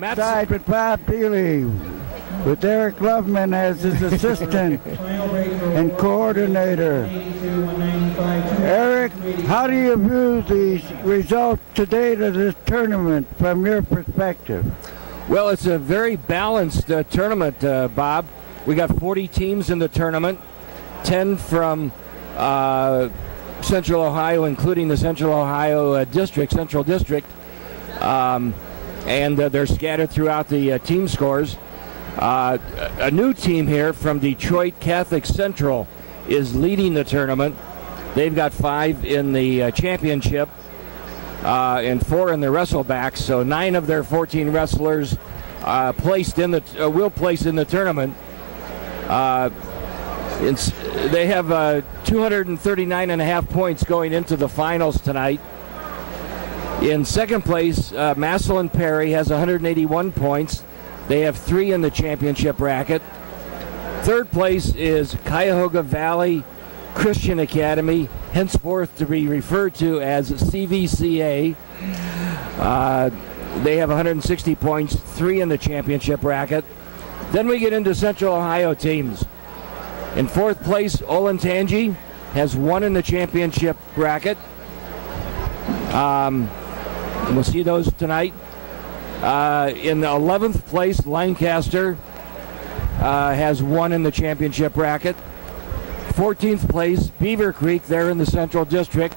Matside with Bob Dealey, with Eric Loveman as his assistant and coordinator. Eric, how do you view the results to date of this tournament from your perspective? Well, it's a very balanced tournament, Bob. We got 40 teams in the tournament, 10 from Central Ohio, including the Central Ohio Central District, and they're scattered throughout the team scores. A new team here from Detroit Catholic Central is leading the tournament. They've got 5 in the championship and 4 in the wrestlebacks, so 9 of their 14 wrestlers will place in the tournament. They have 239.5 points going into the finals tonight. In second place, Massillon Perry has 181 points. They have 3 in the championship bracket. Third place is Cuyahoga Valley Christian Academy, henceforth to be referred to as CVCA. They have 160 points, 3 in the championship bracket. Then we get into Central Ohio teams. In fourth place, Olentangy has 1 in the championship bracket. We'll see those tonight. In the 11th place, Lancaster has 1 in the championship bracket. 14th place, Beaver Creek. They're in the Central District.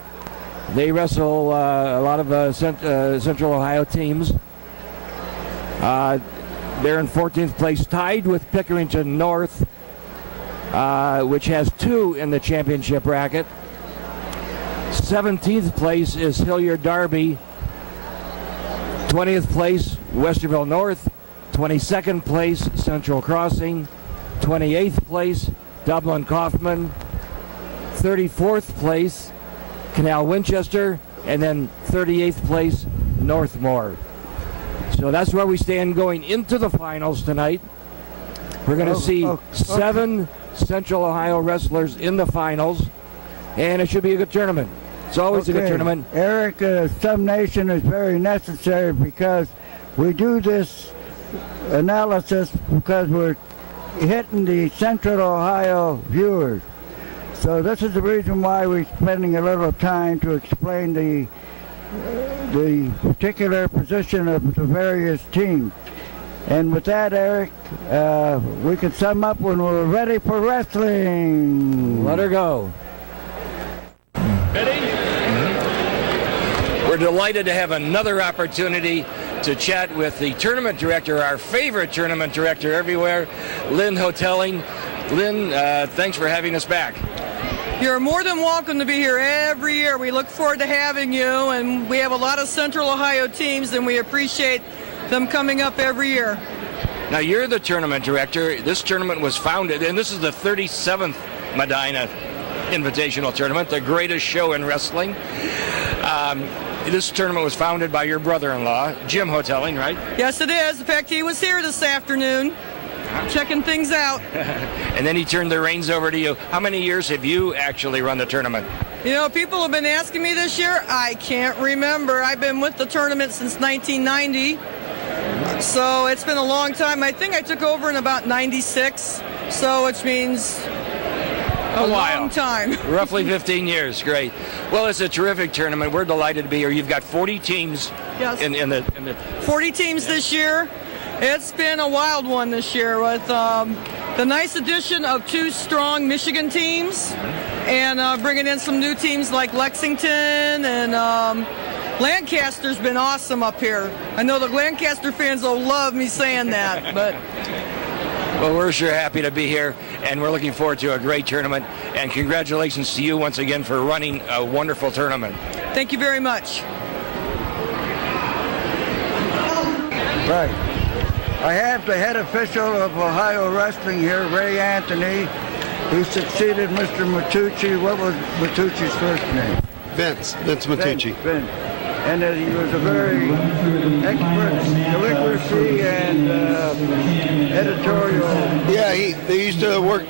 They wrestle a lot of Central Ohio teams. They're in 14th place, tied with Pickerington North, which has 2 in the championship bracket. 17th place is Hilliard Darby. 20th place, Westerville North. 22nd place, Central Crossing. 28th place, Dublin Kaufman. 34th place, Canal Winchester. And then 38th place, Northmore. So that's where we stand going into the finals tonight. We're going to see 7 Central Ohio wrestlers in the finals, and it should be a good tournament. It's always a good tournament. Eric, summation is very necessary because we do this analysis because we're hitting the Central Ohio viewers. So this is the reason why we're spending a little time to explain the particular position of the various teams. And with that, Eric, we can sum up when we're ready for wrestling. Let her go. Ready? We're delighted to have another opportunity to chat with the tournament director, our favorite tournament director everywhere, Lynn Hotelling. Lynn, thanks for having us back. You're more than welcome to be here every year. We look forward to having you, and we have a lot of Central Ohio teams, and we appreciate them coming up every year. Now, you're the tournament director. This tournament was founded, and this is the 37th Medina Invitational Tournament, the greatest show in wrestling. This tournament was founded by your brother-in-law, Jim Hotelling, right? Yes, it is. In fact, he was here this afternoon checking things out. And then he turned the reins over to you. How many years have you actually run the tournament? You know, people have been asking me this year. I can't remember. I've been with the tournament since 1990. So it's been a long time. I think I took over in about 96. So which means a long time. Roughly 15 years. Great. Well, it's a terrific tournament. We're delighted to be here. You've got 40 teams. Yes. in the 40 teams this year. It's been a wild one this year with the nice addition of 2 strong Michigan teams and bringing in some new teams like Lexington, and Lancaster's been awesome up here. I know the Lancaster fans will love me saying that, but... Well, we're sure happy to be here, and we're looking forward to a great tournament. And congratulations to you once again for running a wonderful tournament. Thank you very much. Right. I have the head official of Ohio Wrestling here, Ray Anthony, who succeeded Mr. Matucci. What was Matucci's first name? Vince Matucci. Vince. And he was a very expert in calligraphy and editorial. Yeah, they used to work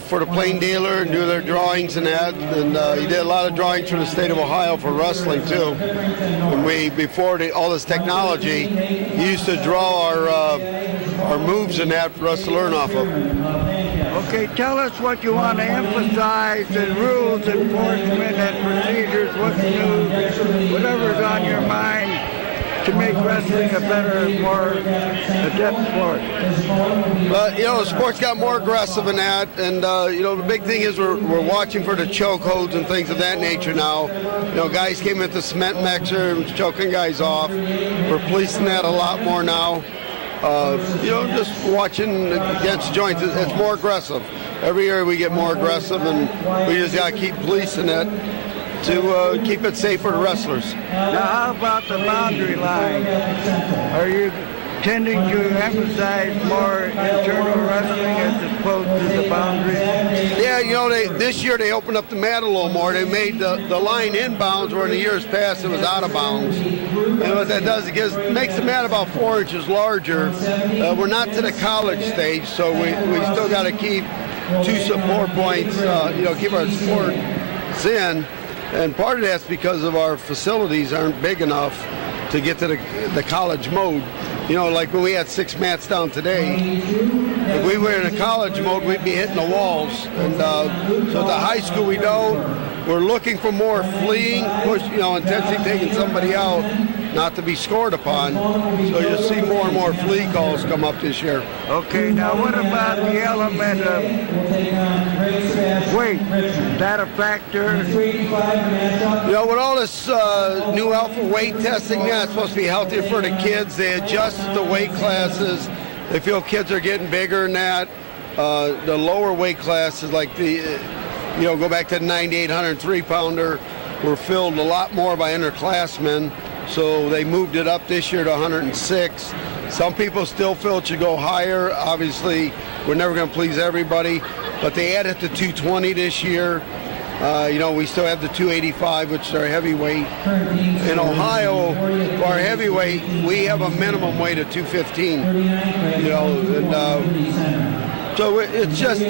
for the Plain Dealer and do their drawings and that, and he did a lot of drawings for the state of Ohio for wrestling too. And before all this technology, he used to draw our moves and that for us to learn off of. Okay, tell us what you want to emphasize in rules enforcement and procedures, what's new, whatever's on your mind to make wrestling a better, more adept sport. But, the sport's got more aggressive in that, and, the big thing is we're watching for the choke holds and things of that nature now. Guys came with the cement mixer and choking guys off. We're policing that a lot more now. Just watching against joints, it's more aggressive. Every year we get more aggressive, and we just got to keep policing it to keep it safe for the wrestlers. Now, how about the boundary line? Are you tending to emphasize more internal wrestling as opposed to the boundary? Yeah, this year they opened up the mat a little more. They made the line inbounds, where in the years past it was out of bounds. And what that does, it makes the mat about 4 inches larger. We're not to the college stage, so we still got to keep 2 support points, keep our support in. And part of that's because of our facilities aren't big enough to get to the college mode. Like when we had 6 mats down today, if we were in a college mode, we'd be hitting the walls. And so at the high school, we don't. We're looking for more fleeing, push, intensity, taking somebody out, not to be scored upon. So you'll see more and more flea calls come up this year. Okay, now what about the element of weight? Is that a factor? With all this new alpha weight testing, it's supposed to be healthier for the kids. They adjust the weight classes. They feel kids are getting bigger than that. The lower weight classes, like go back to the 98, 103-pounder, were filled a lot more by underclassmen. So they moved it up this year to 106. Some people still feel it should go higher. Obviously, we're never going to please everybody, but they added to 220 this year. We still have the 285, which is our heavyweight. In Ohio, our heavyweight, we have a minimum weight of 215. So it's just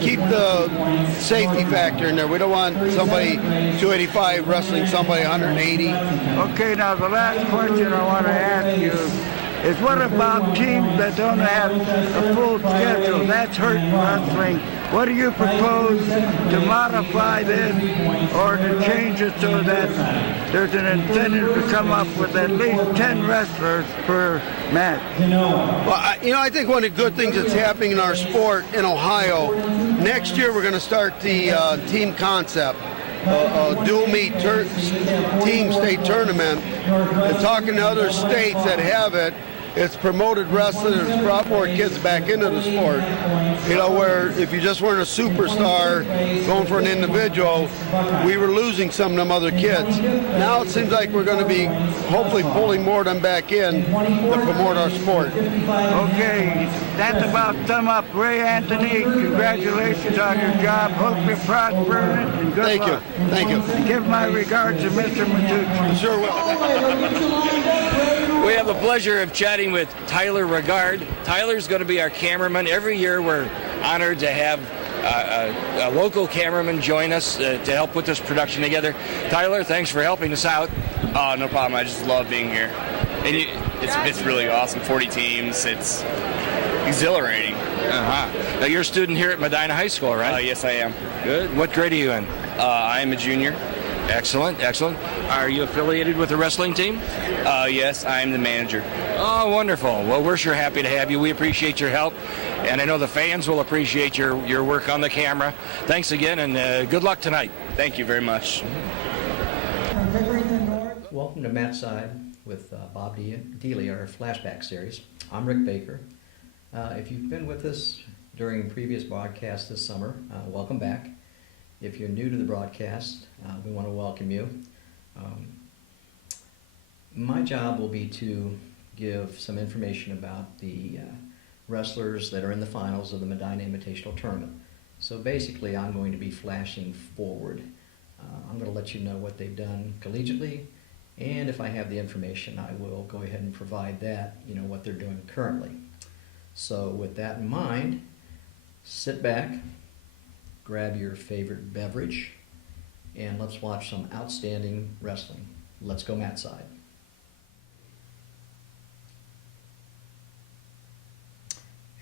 keep the safety factor in there. We don't want somebody 285 wrestling somebody 180. Okay, now the last question I want to ask you is what about teams that don't have a full schedule? That's hurting wrestling. What do you propose to modify this or to change it so that there's an incentive to come up with at least 10 wrestlers per match? Well, I think one of the good things that's happening in our sport in Ohio, next year we're going to start the team concept. Dual meet team state tournament, and talking to other states that have it, it's promoted wrestling, it's brought more kids back into the sport. Where if you just weren't a superstar going for an individual, we were losing some of them other kids. Now it seems like we're going to be hopefully pulling more of them back in to promote our sport. Okay, that's about sum up. Ray Anthony, congratulations on your job. Hope you prosper and good luck. Thank you. And give my regards to Mr. Matucci. Sure will. We have the pleasure of chatting with Tyler Regard. Tyler's going to be our cameraman. Every year we're honored to have a local cameraman join us to help put this production together. Tyler, thanks for helping us out. Oh, no problem. I just love being here. And it's really awesome. 40 teams. It's exhilarating. Now you're a student here at Medina High School, right? Yes, I am. Good. What grade are you in? I am a junior. Excellent. Are you affiliated with the wrestling team? Yes, I am the manager. Oh, wonderful. Well, we're sure happy to have you. We appreciate your help, and I know the fans will appreciate your work on the camera. Thanks again, and good luck tonight. Thank you very much. Welcome to Matside with Bob Dealey, our Flashback series. I'm Rick Baker. If you've been with us during previous broadcasts this summer, welcome back. If you're new to the broadcast, we want to welcome you. My job will be to give some information about the wrestlers that are in the finals of the Medina Invitational Tournament. So basically, I'm going to be flashing forward. I'm going to let you know what they've done collegiately, and if I have the information, I will go ahead and provide that, what they're doing currently. So with that in mind, sit back, grab your favorite beverage, and let's watch some outstanding wrestling. Let's go Matside.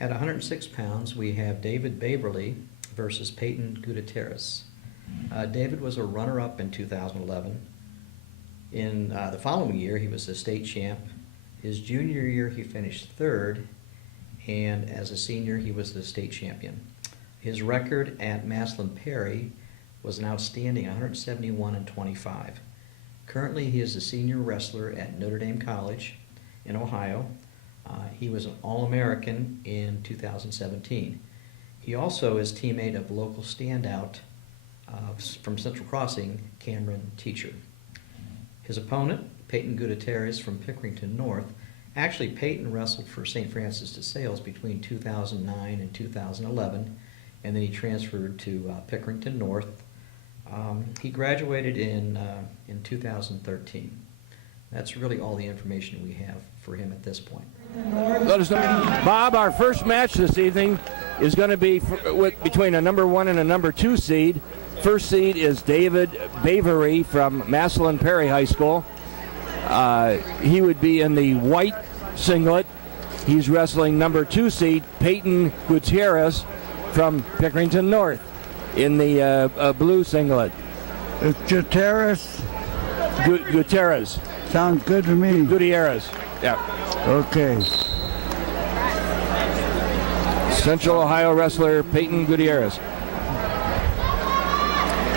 At 106 pounds, we have David Baverly versus Peyton Gutierrez. David was a runner-up in 2011. In the following year, he was a state champ. His junior year, he finished third, and as a senior, he was the state champion. His record at Maslin Perry was an outstanding 171-25. Currently, he is a senior wrestler at Notre Dame College in Ohio. He was an All-American in 2017. He also is teammate of local standout from Central Crossing, Cameron Teacher. His opponent, Peyton Gutierrez from Pickerington North. Actually, Peyton wrestled for St. Francis de Sales between 2009 and 2011, and then he transferred to Pickerington North. He graduated in 2013. That's really all the information we have for him at this point. Let us know. Bob, our first match this evening is going to be between a number 1 and a number 2 seed. First seed is David Bavery from Maslin Perry High School. He would be in the white singlet. He's wrestling number 2 seed Peyton Gutierrez from Pickerington North in the blue singlet. It's Gutierrez. Gutierrez. Sounds good to me. Gutierrez. Yeah. Okay. Central Ohio wrestler Peyton Gutierrez.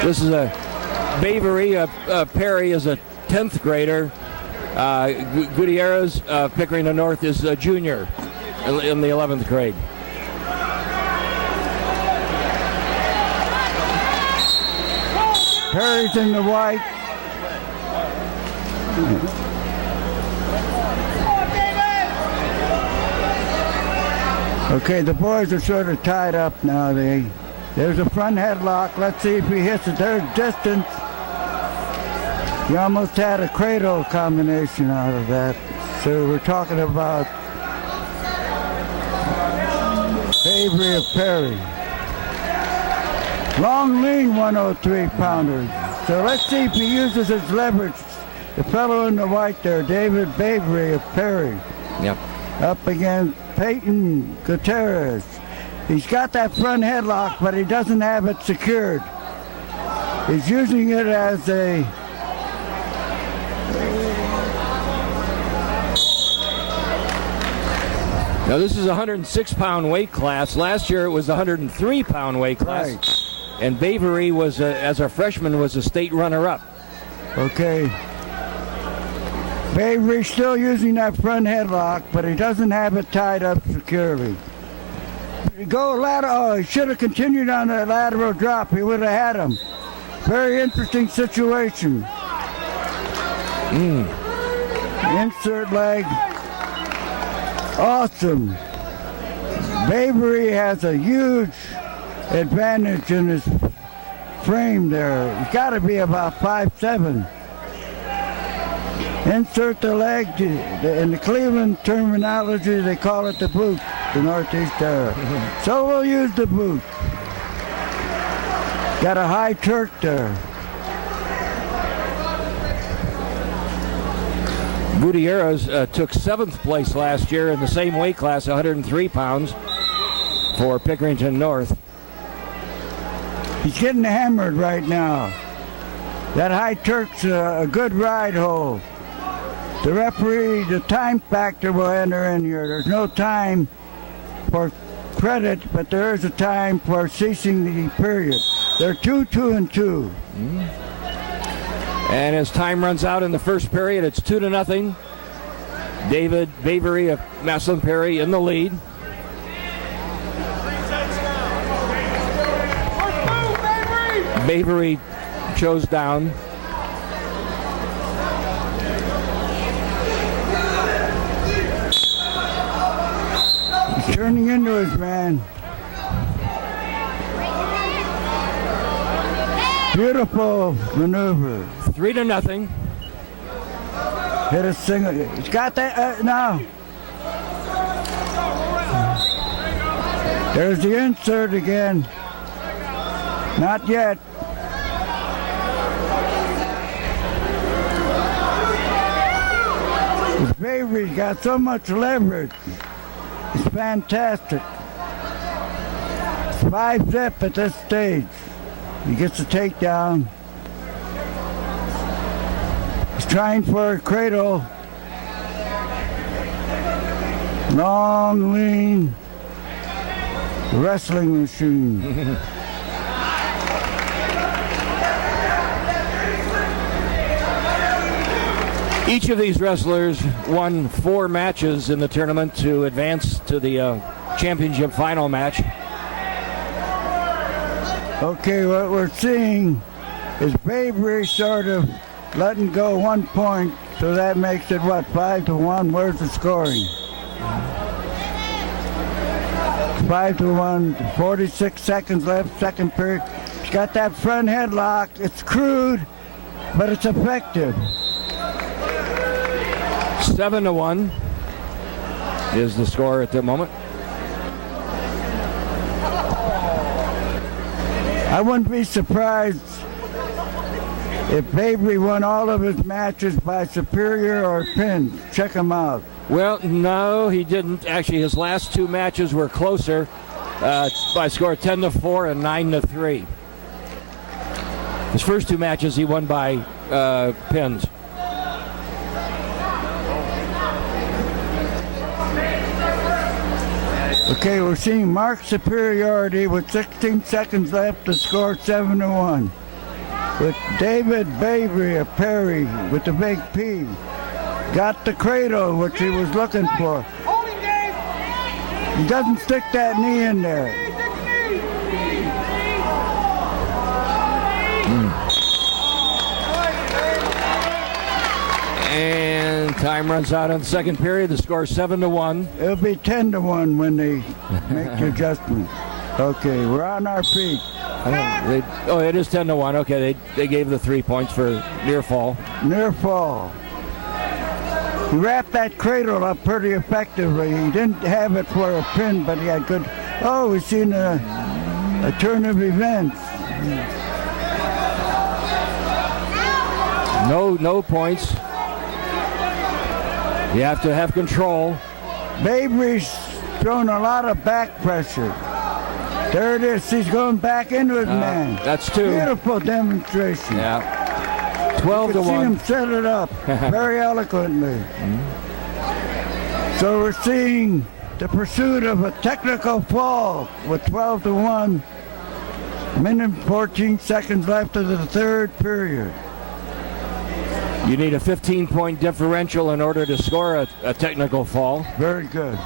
This is a Bavery. Perry is a 10th grader. Gutierrez, Pickerington North, is a junior in the 11th grade. Perry's in the white. Okay, the boys are sort of tied up now. There's a front headlock. Let's see if he hits it. There's distance. He almost had a cradle combination out of that. So we're talking about Bavery of Perry. Long, lean 103-pounder. So let's see if he uses his leverage. The fellow in the white there, David Bavery of Perry. Yep. Up against Peyton Gutierrez. He's got that front headlock, but he doesn't have it secured. He's using it as a Now this is a 106-pound weight class. Last year it was a 103-pound weight class. Right. And Bavery was, as a freshman, was a state runner-up. Okay. Bavery's still using that front headlock, but he doesn't have it tied up securely. Go lateral. Oh, he should have continued on that lateral drop. He would have had him. Very interesting situation. Insert leg. Awesome. Bavery has a huge advantage in his frame there. He's got to be about 5'7". Insert the leg. In the Cleveland terminology, they call it the boot, the Northeast era. So we'll use the boot. Got a high Turk there. Gutierrez took 7th place last year in the same weight class, 103 pounds, for Pickerington North. He's getting hammered right now. That high Turk's a good ride hold. The referee, the time factor will enter in here. There's no time for credit, but there is a time for ceasing the period. They're 2-2 and 2. And as time runs out in the first period, it's 2-0. David Bavery of Maslin Perry in the lead. Bavery chose down. He's turning into his man. Beautiful maneuver. 3-0. Hit a single. He's got that now. There's the insert again. Not yet. His baby's got so much leverage. It's fantastic. It's 5-zip at this stage. He gets the takedown. He's trying for a cradle. Long, lean wrestling machine. Each of these wrestlers won 4 matches in the tournament to advance to the championship final match. Okay, what we're seeing is Babery sort of letting go 1 point, so that makes it what, 5-1? Where's the scoring? 5-1, 46 seconds left, second period. He's got that front headlock. It's crude, but it's effective. 7-1 is the score at the moment. I wouldn't be surprised if Babery won all of his matches by superior or pin. Check him out. Well, no, he didn't. Actually, his last 2 matches were closer by score 10-4 and 9-3. His first 2 matches he won by pins. Okay, we're seeing marked superiority with 16 seconds left to score 7-1. With David Babery of Perry with the big P. Got the cradle, which he was looking for. He doesn't stick that knee in there. And time runs out in the second period. The score is 7-1. It'll be 10-1 when they make the adjustment. Okay, we're on our feet. It is 10-1. Okay, they gave the 3 points for near fall. Near fall. He wrapped that cradle up pretty effectively. He didn't have it for a pin, but he had good. Oh, we've seen a turn of events. No points. You have to have control. Babery's thrown a lot of back pressure. There it is. He's going back into his man. That's 2. Beautiful demonstration. Yeah. You 12-1. can see him set it up very eloquently. So we're seeing the pursuit of a technical fall with 12-1. Minute 14 seconds left of the third period. You need a 15-point differential in order to score a technical fall. Very good.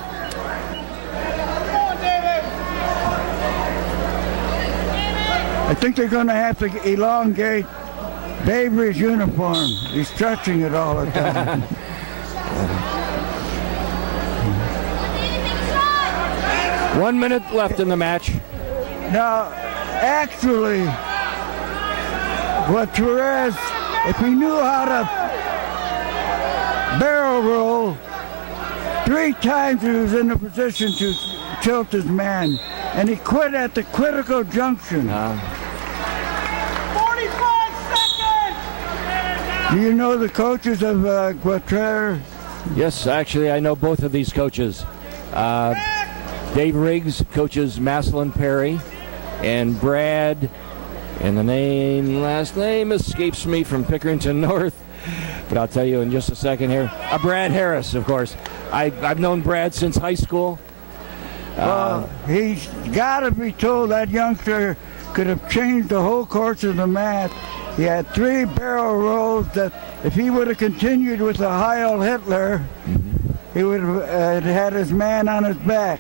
I think they're going to have to elongate Babery's uniform. He's stretching it all the time. One minute left in the match. Now, actually, what Torres, if he knew how to barrel roll, 3 times he was in a position to tilt his man, and he quit at the critical junction. 45 seconds! Do you know the coaches of Guatrera? Yes, actually, I know both of these coaches. Dave Riggs coaches Maslin Perry, and Brad, and the last name escapes me, from Pickerington North, but I'll tell you in just a second here. Brad Harris, of course. I've known Brad since high school. He's got to be told that youngster could have changed the whole course of the match. He had 3 barrel rolls that if he would have continued with the Heil Hitler, he would have had his man on his back.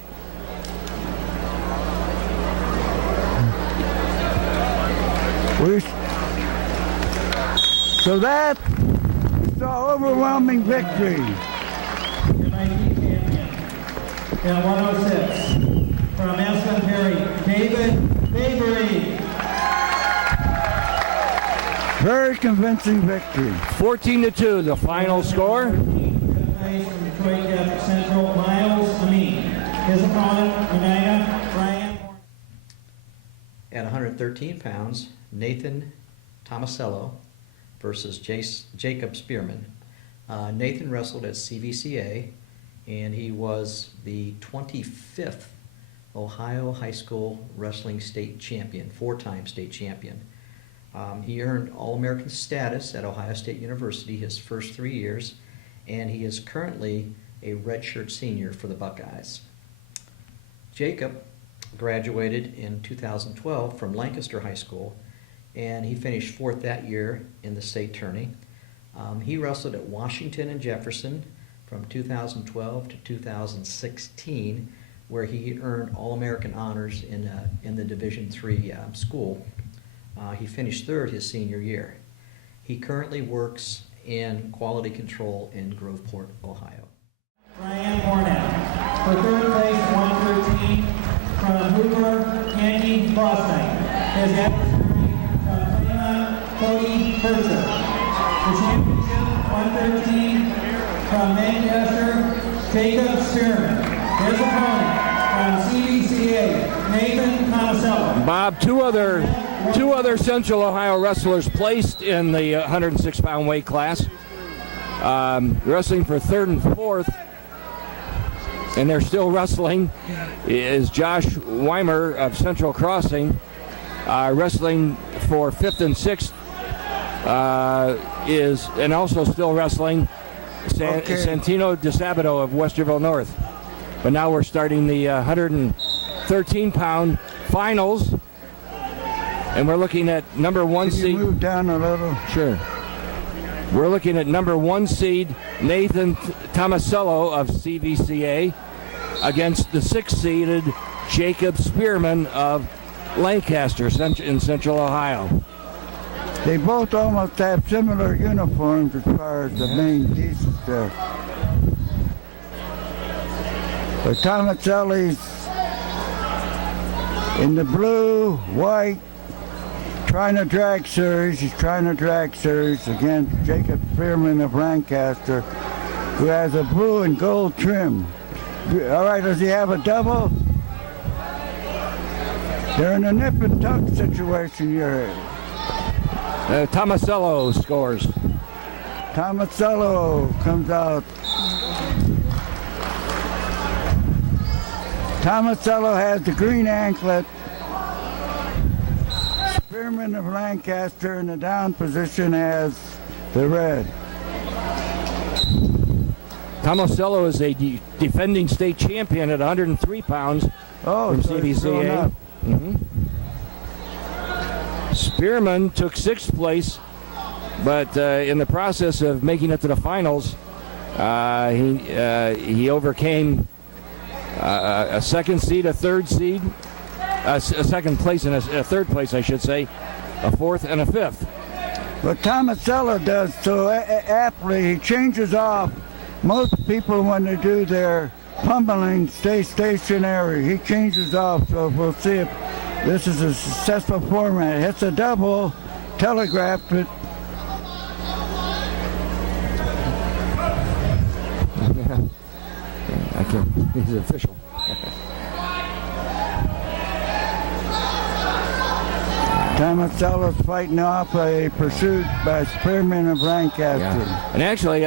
So that is an overwhelming victory. And 106 from Maslin Perry, David Babery. Very convincing victory. 14-2, the final score. From Detroit Central, Miles Amin. His opponent, Medina, Brian. 113 pounds, Nathan Tomasello versus Jacob Spearman. Nathan wrestled at CVCA, and he was the 25th Ohio High School Wrestling State Champion, 4-time state champion. He earned All-American status at Ohio State University his first 3 years, and he is currently a redshirt senior for the Buckeyes. Jacob graduated in 2012 from Lancaster High School, and he finished 4th that year in the state tourney. He wrestled at Washington and Jefferson from 2012 to 2016, where he earned All-American honors in the Division III school. He finished 3rd his senior year. He currently works in quality control in Groveport, Ohio. Ryan Hornett. For 3rd place, 113 from Hoover, Andy Boston. His adversary from Fremont, Cody Herzer. The championship, 113 from Manchester, Jacob Spearman. His opponent from CVCA, Nathan Tomasello. Bob, two other Central Ohio wrestlers placed in the 106-pound weight class. Wrestling for 3rd and 4th, and they're still wrestling, is Josh Weimer of Central Crossing. Wrestling for 5th and 6th and also still wrestling, Santino DeSabato of Westerville North. But now we're starting the 113-pound finals, and we're looking at number 1 seed. Can you move down a little? Sure. We're looking at number 1 seed Nathan Tomasello of CVCA against the 6th-seeded Jacob Spearman of Lancaster in Central Ohio. They both almost have similar uniforms as far as the main pieces there. But Tomasello's in the blue, white, trying to drag series. He's trying to drag series against Jacob Spearman of Lancaster, who has a blue and gold trim. All right, does he have a double? They're in a nip and tuck situation here. Tomasello scores. Tomasello comes out. Tomasello has the green anklet. Spearman of Lancaster in the down position has the red. Tomasello is a defending state champion at 103 pounds from CVCA. Spearman took 6th place, but in the process of making it to the finals, he overcame a 2nd seed, a 3rd seed, a 2nd place and a 3rd place, I should say, a 4th and a 5th. But Tomasello does so aptly. He changes off. Most people, when they do their pummeling, stay stationary. He changes off, so we'll see if this is a successful format. Hits a double, telegraphed it. I can. He's official. Tomasello's fighting off a pursuit by Spearman of Lancaster. Yeah. And actually,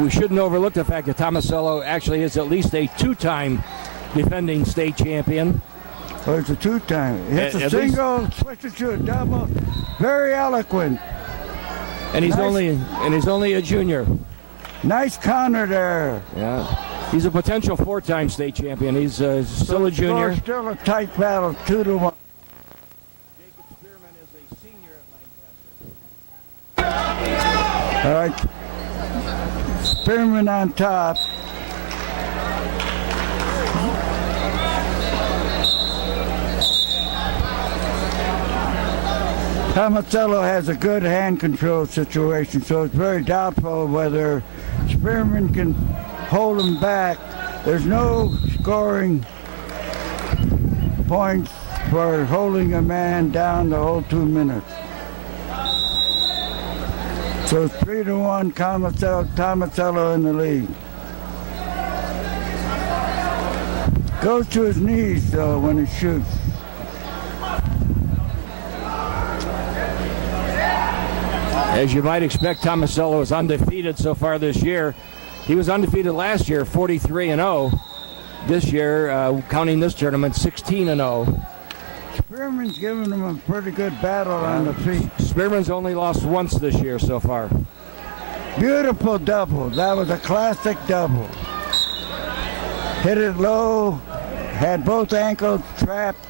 we shouldn't overlook the fact that Tomasello actually is at least a 2-time defending state champion. Oh, it's a 2-time. Hits a single, switches to a double. Very eloquent. And he's only a junior. Nice counter there. Yeah. He's a potential 4-time state champion. He's still a junior. Still a tight battle, 2-1. Jacob Spearman is a senior at Lancaster. All right. Spearman on top. Tomasello has a good hand control situation, so it's very doubtful whether Spearman can hold him back. There's no scoring points for holding a man down the whole 2 minutes. So it's 3-1, Tomasello in the lead. Goes to his knees, though, when he shoots. As you might expect, Tomasello is undefeated so far this year. He was undefeated last year, 43-0. This year, counting this tournament, 16-0. Spearman's giving him a pretty good battle on the feet. Spearman's only lost once this year so far. Beautiful double. That was a classic double. Hit it low, had both ankles trapped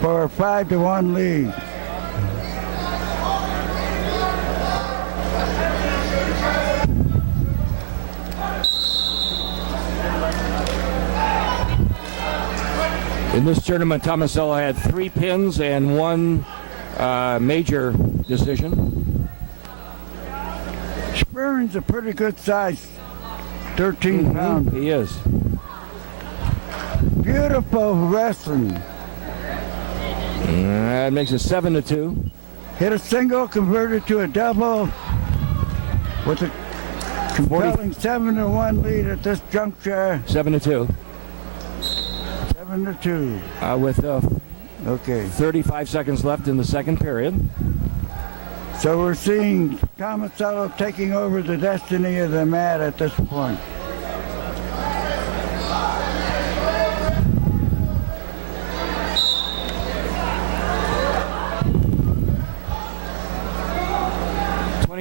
for a 5-1 lead. In this tournament, Tomasello had 3 pins and 1 major decision. Spearman's a pretty good size, 13 pounds. He is. Beautiful wrestling. That makes it 7-2. Hit a single, converted to a double with a compelling 7-1 lead at this juncture. 7-2. 7-2. With Okay. 35 seconds left in the second period. So we're seeing Tomasello taking over the destiny of the mat at this point.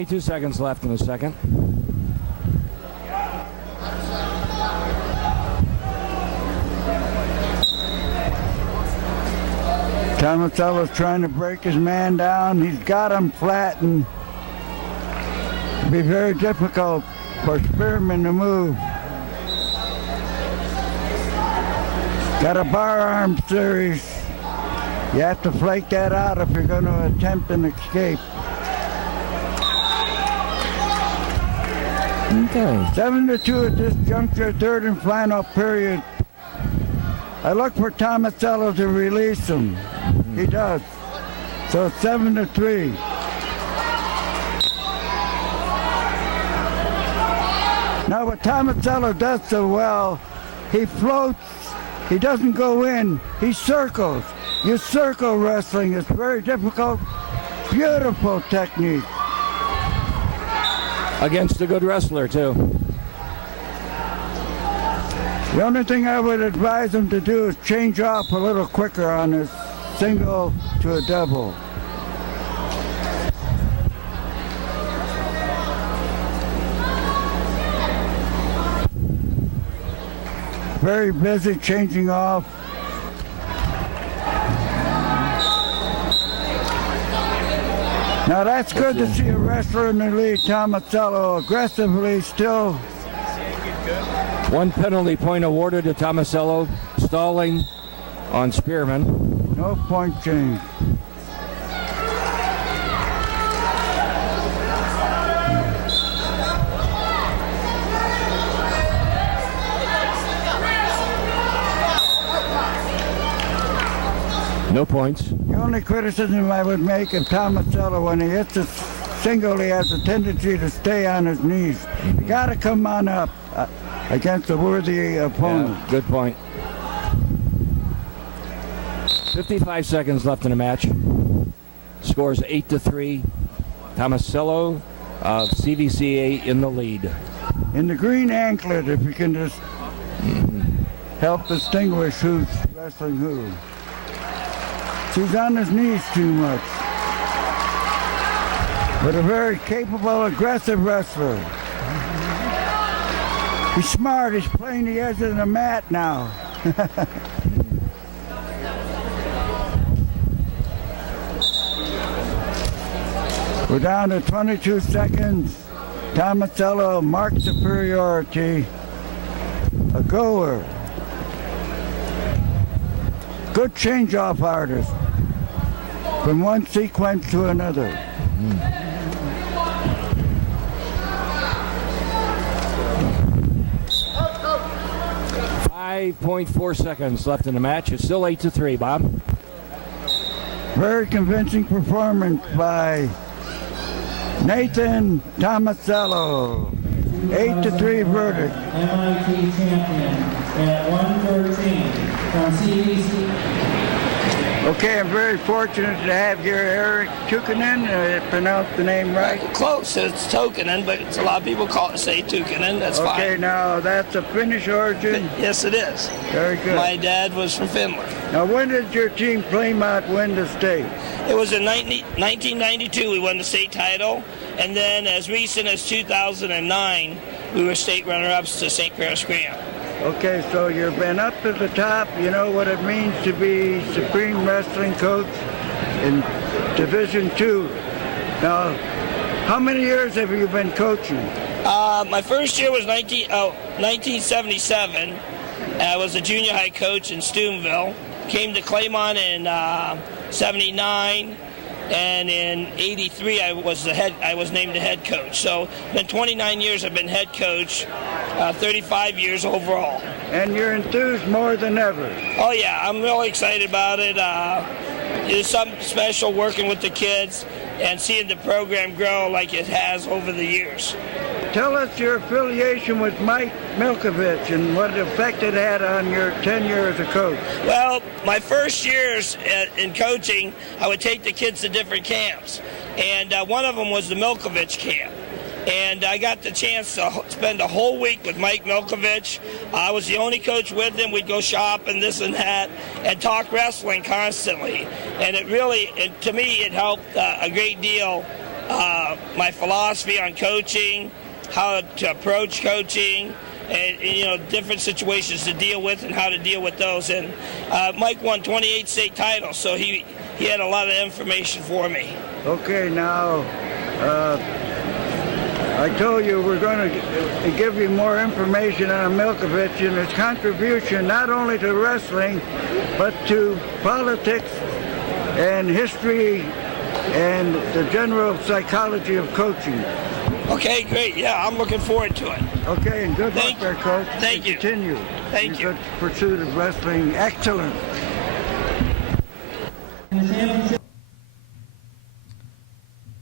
Two seconds left in the second. Tomasello's trying to break his man down. He's got him flat, and it'll be very difficult for Spearman to move. Got a bar arm series. You have to flake that out if you're going to attempt an escape. Okay. 7-2 at this juncture, third and final period. I look for Tomasello to release him. He does. So it's 7-3. Now what Tomasello does so well, he floats. He doesn't go in. He circles. You circle wrestling. It's very difficult. Beautiful technique. Against a good wrestler, too. The only thing I would advise him to do is change off a little quicker on his single to a double. Very busy changing off. Now that's good to see a wrestler in the lead. Tomasello aggressively still. 1 penalty point awarded to Tomasello, stalling on Spearman. No point change. No points. The only criticism I would make of Tomasello, when he hits a single, he has a tendency to stay on his knees. You got to come on up against a worthy opponent. Yeah, good point. 55 seconds left in the match. Scores 8-3. Tomasello of CVCA in the lead. In the green anklet, if you can just help distinguish who's wrestling who. He's on his knees too much. But a very capable, aggressive wrestler. He's smart. He's playing the edge of the mat now. We're down to 22 seconds. Tomasello marked superiority. A goer. Good change-off artist from one sequence to another. 5.4 seconds left in the match. It's still 8-3, Bob. Very convincing performance by Nathan Tomasello. 8-3 verdict. MIT champion at 113 from CVC. Okay, I'm very fortunate to have here Eric Tukinen. Pronounced the name right? Close. It's Tokinen, but a lot of people say Tukinen. That's fine. Okay, now that's a Finnish origin? Yes, it is. Very good. My dad was from Finland. Now, when did your team Claymont win the state? It was in 1992 we won the state title, and then as recent as 2009, we were state runner-ups to St. Clair Scram. Okay, so you've been up to the top. You know what it means to be Supreme Wrestling Coach in Division II. Now, how many years have you been coaching? My first year was 1977. I was a junior high coach in Steubenville. Came to Claymont in 79, and in 83 I was named the head coach. So, been 29 years I've been head coach. 35 years overall. And you're enthused more than ever. Oh yeah, I'm really excited about it. It's something special working with the kids and seeing the program grow like it has over the years. Tell us your affiliation with Mike Milkovich and what effect it had on your tenure as a coach. Well, my first years in coaching, I would take the kids to different camps. And one of them was the Milkovich camp. And I got the chance to spend a whole week with Mike Milkovich. I was the only coach with him. We'd go shopping, this and that, and talk wrestling constantly. And it really, to me, it helped a great deal my philosophy on coaching, how to approach coaching, and different situations to deal with and how to deal with those. And Mike won 28 state titles, so he had a lot of information for me. Okay, now, I told you we're going to give you more information on Milkovich and his contribution not only to wrestling, but to politics and history and the general psychology of coaching. Okay, great. Yeah, I'm looking forward to it. Okay, and good luck there, Coach. Thank you. Continue. Thank you. Good pursuit of wrestling. Excellent.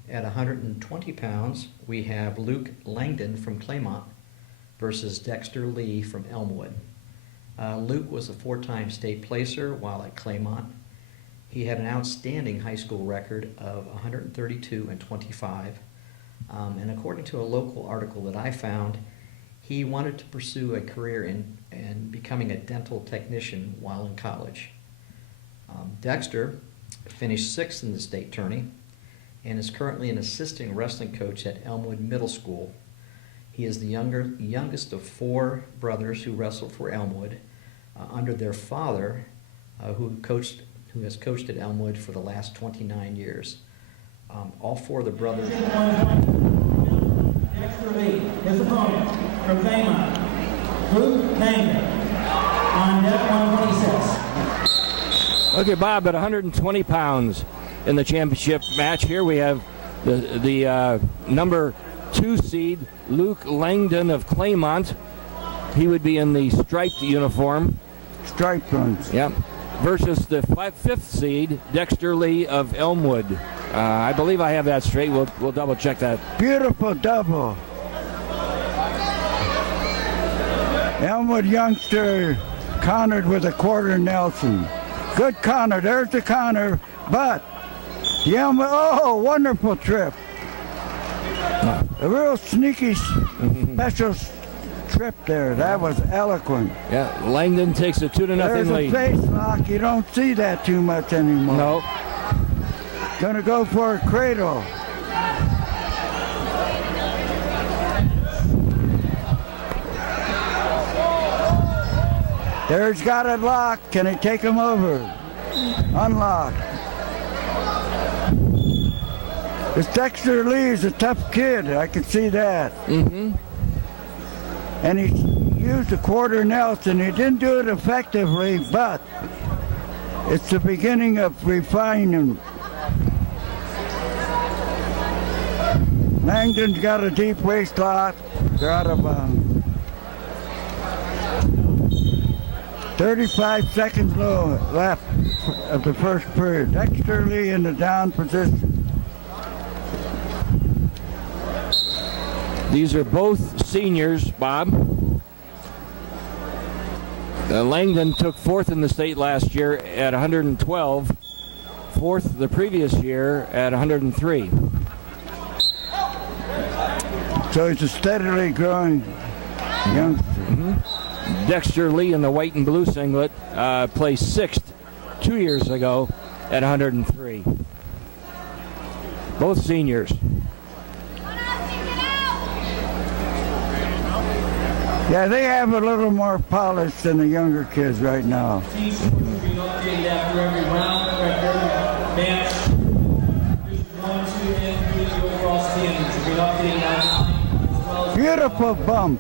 At 120 pounds, we have Luke Langdon from Claymont versus Dexter Lee from Elmwood. Luke was a 4-time state placer while at Claymont. He had an outstanding high school record of 132 and 25. And according to a local article that I found, he wanted to pursue a career in becoming a dental technician while in college. Dexter finished 6th in the state tourney and is currently an assistant wrestling coach at Elmwood Middle School. He is the youngest of 4 brothers who wrestled for Elmwood under their father, who has coached at Elmwood for the last 29 years. All 4 of the brothers. Dexter Lee, his opponent from Claymont, Luke Langdon, on deck 126. Okay, Bob, at 120 pounds in the championship match here, we have the number 2 seed, Luke Langdon of Claymont. He would be in the striped uniform. Striped ones. Yep. Versus the 5th seed, Dexter Lee of Elmwood. I believe I have that straight. We'll double check that. Beautiful double. Elmwood youngster countered with a quarter Nelson. Good counter. There's the counter. But the Elmwood, wonderful trip. A real sneaky special trip there. That was eloquent. Yeah, Langdon takes a 2-0 lead. There's a face lock. You don't see that too much anymore. No. Gonna go for a cradle. There's got it locked. Can he take him over? Unlocked. This Dexter Lee is a tough kid. I can see that. Mm-hmm. And he used a quarter Nelson. He didn't do it effectively, but it's the beginning of refining. Langdon's got a deep waist lock. They're out of bounds. 35 seconds left of the first period. Dexter Lee in the down position. These are both seniors, Bob. Langdon took 4th in the state last year at 112. fourth the previous year at 103. So he's a steadily growing youngster. Dexter Lee in the white and blue singlet placed sixth 2 years ago at 103. Both seniors. Yeah, they have a little more polish than the younger kids right now. Team scores will be updated after every round, after every match. Division 1, 2, and 3, the overall standings will be updated online as well as Beautiful bump.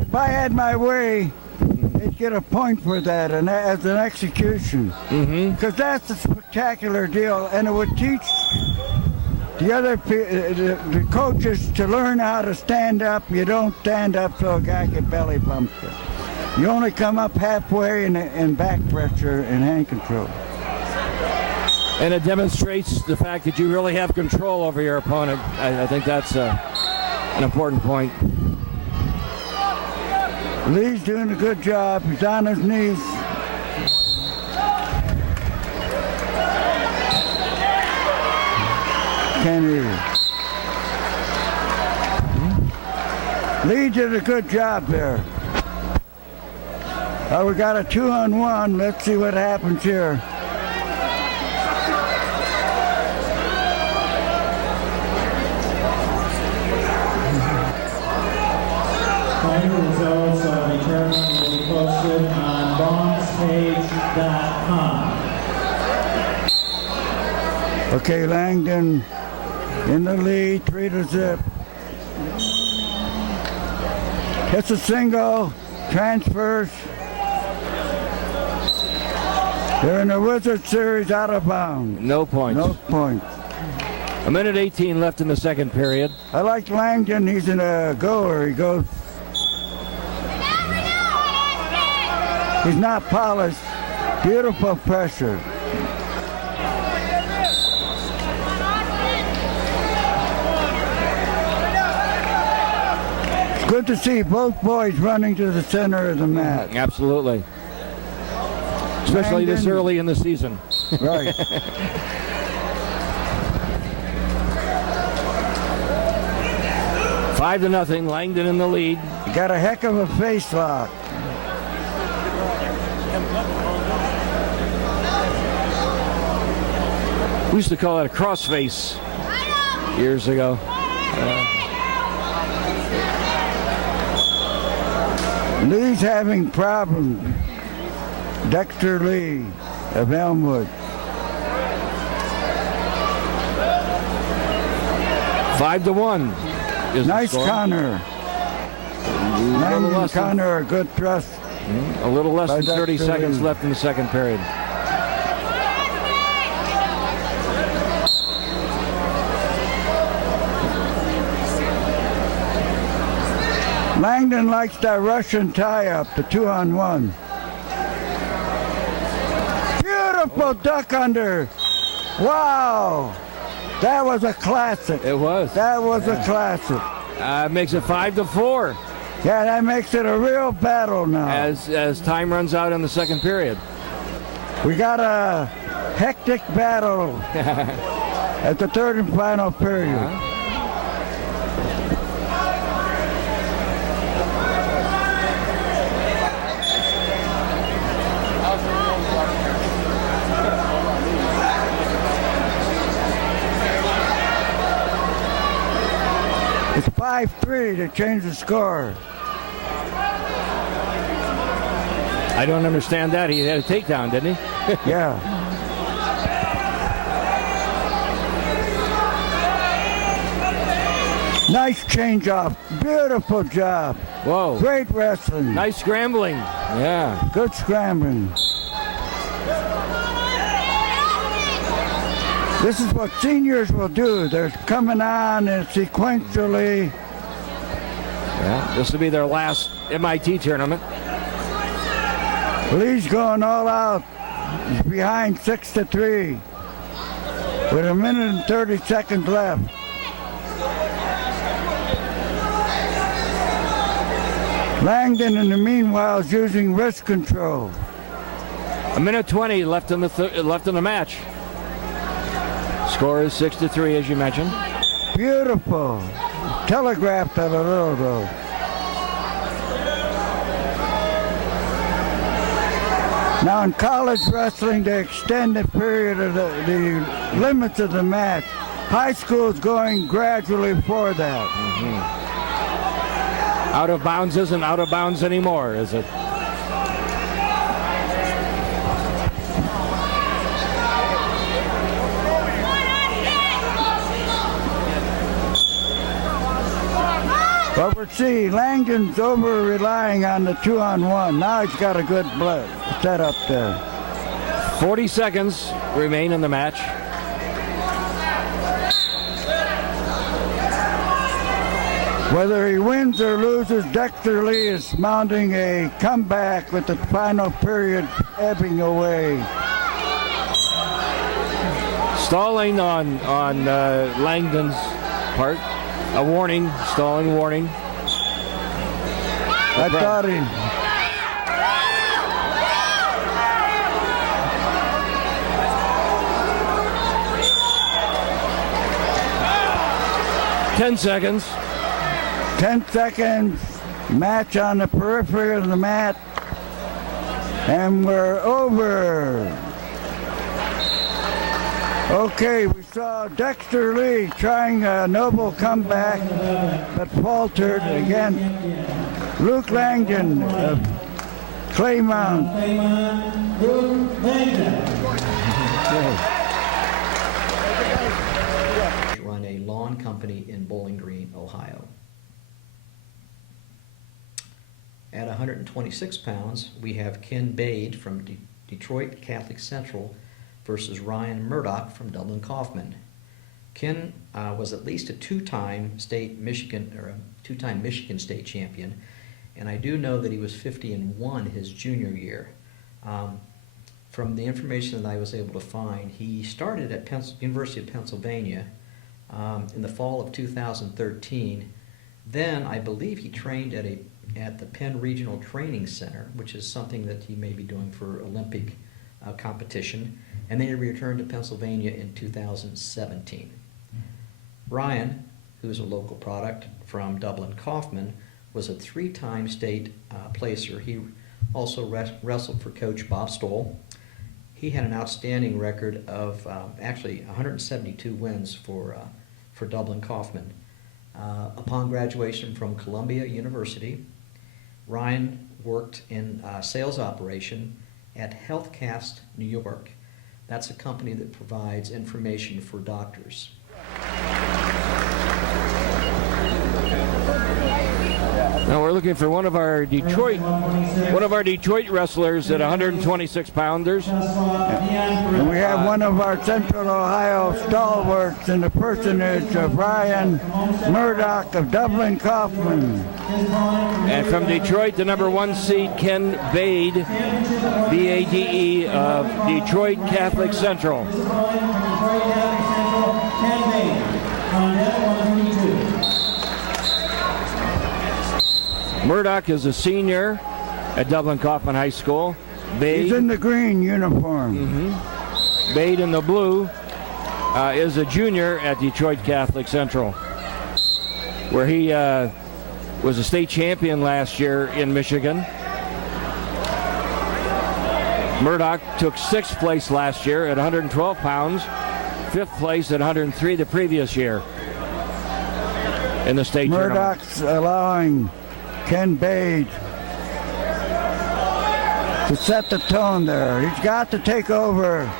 If I had my way, they'd get a point for that, and as an execution. Because that's a spectacular deal, and it would teach the coaches to learn how to stand up. You don't stand up so a guy can belly bump you. You only come up halfway in back pressure and hand control. And it demonstrates the fact that you really have control over your opponent. I think that's an important point. Lee's doing a good job. He's on his knees. Can't hear you. Lee did a good job there. We got a 2-on-1. Let's see what happens here. final results of the tournament will be posted on bondspage.com. Okay, Langdon in the lead, 3-0. Hits a single, transfers. They're in the Wizard Series out of bounds. No points. No points. A minute 18 left in the second period. I like Langdon. He's in a goer. He goes. He's not polished. Beautiful pressure. It's good to see both boys running to the center of the mat. Absolutely. Especially this early in the season. Right. Five to nothing. Langdon in the lead. Got a heck of a face lock. We used to call it a crossface years ago. Lee's having problems. Dexter Lee of Elmwood. 5-1. Nice Connor. Langdon and Connor, a good thrust. A little less than 30 Dexter seconds Lee. left in the second period. Langdon likes that Russian tie-up, the 2-on-1. Beautiful duck under. Wow. That was a classic. It was. That was a classic. Makes it 5-4 Yeah, that makes it a real battle now. as time runs out in the second period. We got a hectic battle at the third and final period. It's 5-3 to change the score. I don't understand that. He had a takedown, didn't he? Yeah. Nice change off. Beautiful job. Whoa. Great wrestling. Nice scrambling. Yeah. Good scrambling. This is what seniors will do. They're coming on and sequentially. Yeah. This will be their last MIT tournament. Lee's going all out. He's behind 6-3 with 1 minute and 30 seconds left. Langdon, in the meanwhile, is using wrist control. 1 minute 20 left in the match. Score is 6-3, as you mentioned. Beautiful. Telegraphed at a little ago. Now in college wrestling, they extend the period of the limits of the match. High school is going gradually for that. Out of bounds isn't out of bounds anymore, is it? But we're seeing Langdon's over relying on the 2-on-1. Now he's got a good set up there. 40 seconds remain in the match. Whether he wins or loses, Dexter Lee is mounting a comeback with the final period ebbing away. Stalling on Langdon's part. A warning, stalling warning. I thought he... 10 seconds. 10 seconds. Match on the periphery of the mat. And we're over. Okay, we saw Dexter Lee trying a noble comeback, but faltered against Luke Langdon of Claymont. Run a lawn company in Bowling Green, Ohio. At 126 pounds, we have Ken Bade from Detroit Catholic Central versus Ryan Murdoch from Dublin Kaufman. Ken was at least a two-time Michigan State champion, and I do know that he was 50-1 his junior year. From the information that I was able to find, he started at University of Pennsylvania in the fall of 2013. Then I believe he trained at the Penn Regional Training Center, which is something that he may be doing for Olympic competition. And then he returned to Pennsylvania in 2017. Ryan, who is a local product from Dublin Kaufman, was a three-time state placer. He also wrestled for Coach Bob Stoll. He had an outstanding record of actually 172 wins for Dublin Kaufman. Upon graduation from Columbia University, Ryan worked in sales operation at HealthCast New York. That's a company that provides information for doctors. Now we're looking for one of our Detroit wrestlers at 126 pounders. And we have one of our Central Ohio stalwarts in the personage of Ryan Murdoch of Dublin Kaufman. And from Detroit, the number 1 seed, Ken Bade, B-A-D-E, of Detroit Catholic Central. Murdoch is a senior at Dublin Kaufman High School. Bade, he's in the green uniform. Bade in the blue is a junior at Detroit Catholic Central, where he was a state champion last year in Michigan. Murdoch took 6th place last year at 112 pounds, 5th place at 103 the previous year in the state tournament. Murdoch's allowing Ken Bade to set the tone there. He's got to take over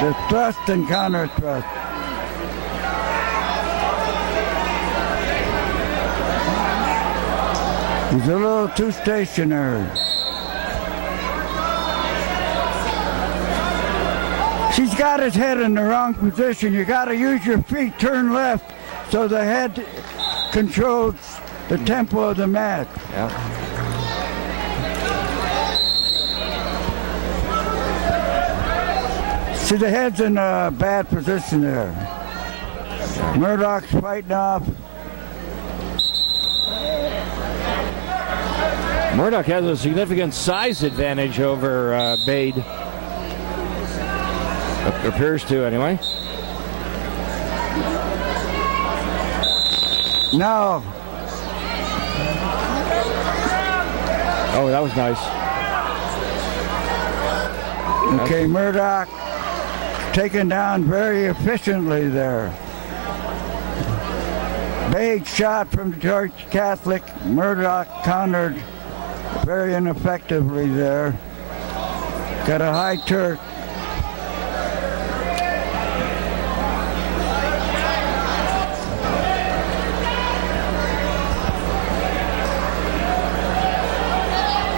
the thrust and counter thrust. He's a little too stationary. She's got his head in the wrong position. You got to use your feet, turn left, so the head controls the tempo of the match. Yeah. See, the head's in a bad position there. Murdoch's fighting off. Murdoch has a significant size advantage over Bade. Appears to, anyway. Now, Oh, that was nice. okay, Murdoch taken down very efficiently there. Big shot from the Georgia Catholic. Murdoch countered very ineffectively there. Got a high Turk.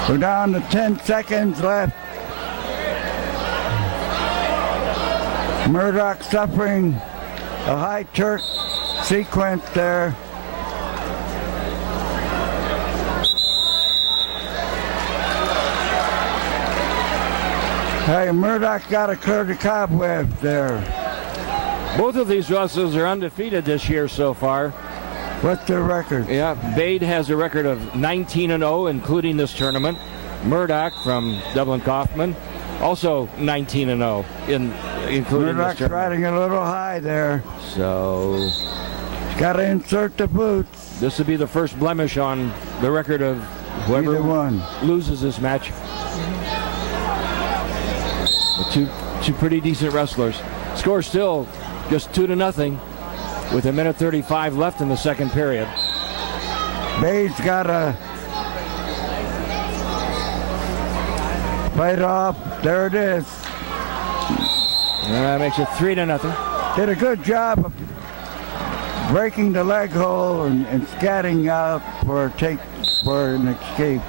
We're down to 10 seconds left. Murdoch suffering a high Turk sequence there. Hey, Murdoch got to clear the cobwebs there. Both of these wrestlers are undefeated this year so far. What's their record? Yeah, Bade has a record of 19-0, including this tournament. Murdoch from Dublin Kaufman, also 19-0, including Murdoch's this tournament. riding a little high there. So He's got to insert the boots. this would be the first blemish on the record of whoever Either one. loses this match. The two pretty decent wrestlers. Score still just 2-0 with 1:35 left in the second period. Bade's got to fight off. There it is. That makes it 3-0. Did a good job of breaking the leg hole and scatting out for an escape.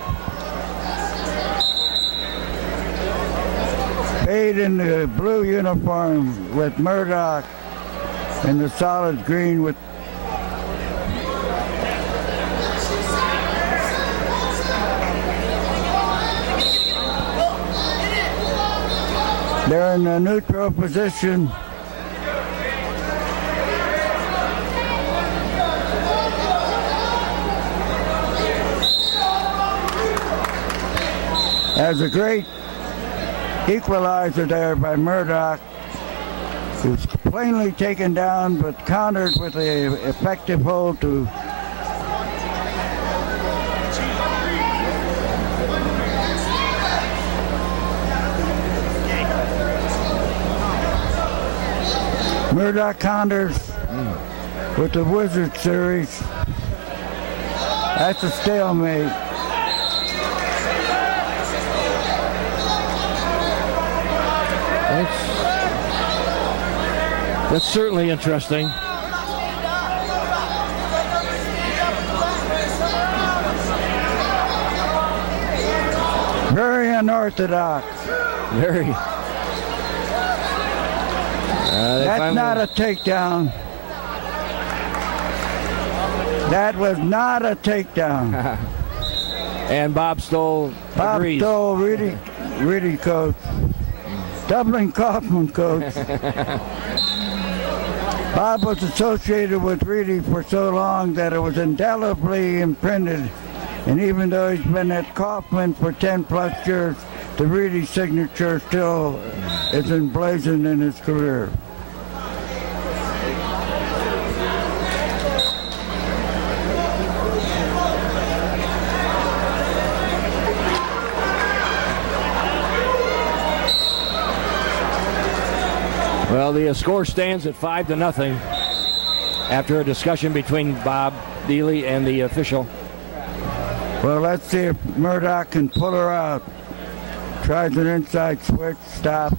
Bade in the blue uniform with Murdoch in the solid green with they're in a neutral position. There's a great equalizer there by Murdoch. He was plainly taken down, but countered with an effective hold to Murdoch counters with the Wizard Series. That's a stalemate. That's certainly interesting. Very unorthodox. Very. That's not a takedown. That was not a takedown. And Bob Stoll Bob agrees. Stoll, really coach. Dublin Kaufman coach. Bob was associated with Reedy for so long that it was indelibly imprinted. And even though he's been at Kaufman for 10 plus years, the Reedy signature still is emblazoned in his career. Well, the score stands at 5-0 after a discussion between Bob Dealey and the official. Well, let's see if Murdoch can pull her out. Tries an inside switch, stop.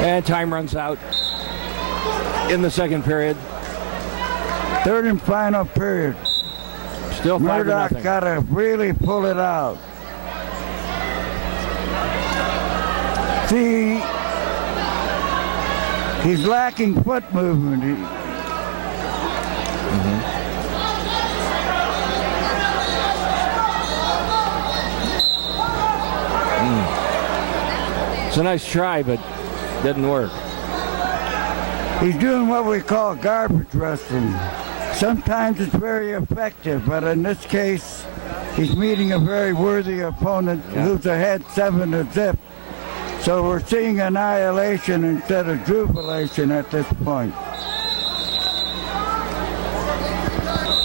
And time runs out in the second period. Third and final period. Still 5-0. Murdoch got to really pull it out. See, he's lacking foot movement. It's a nice try, but didn't work. He's doing what we call garbage wrestling. Sometimes it's very effective, but in this case, he's meeting a very worthy opponent who's ahead 7-0. So we're seeing annihilation instead of jubilation at this point.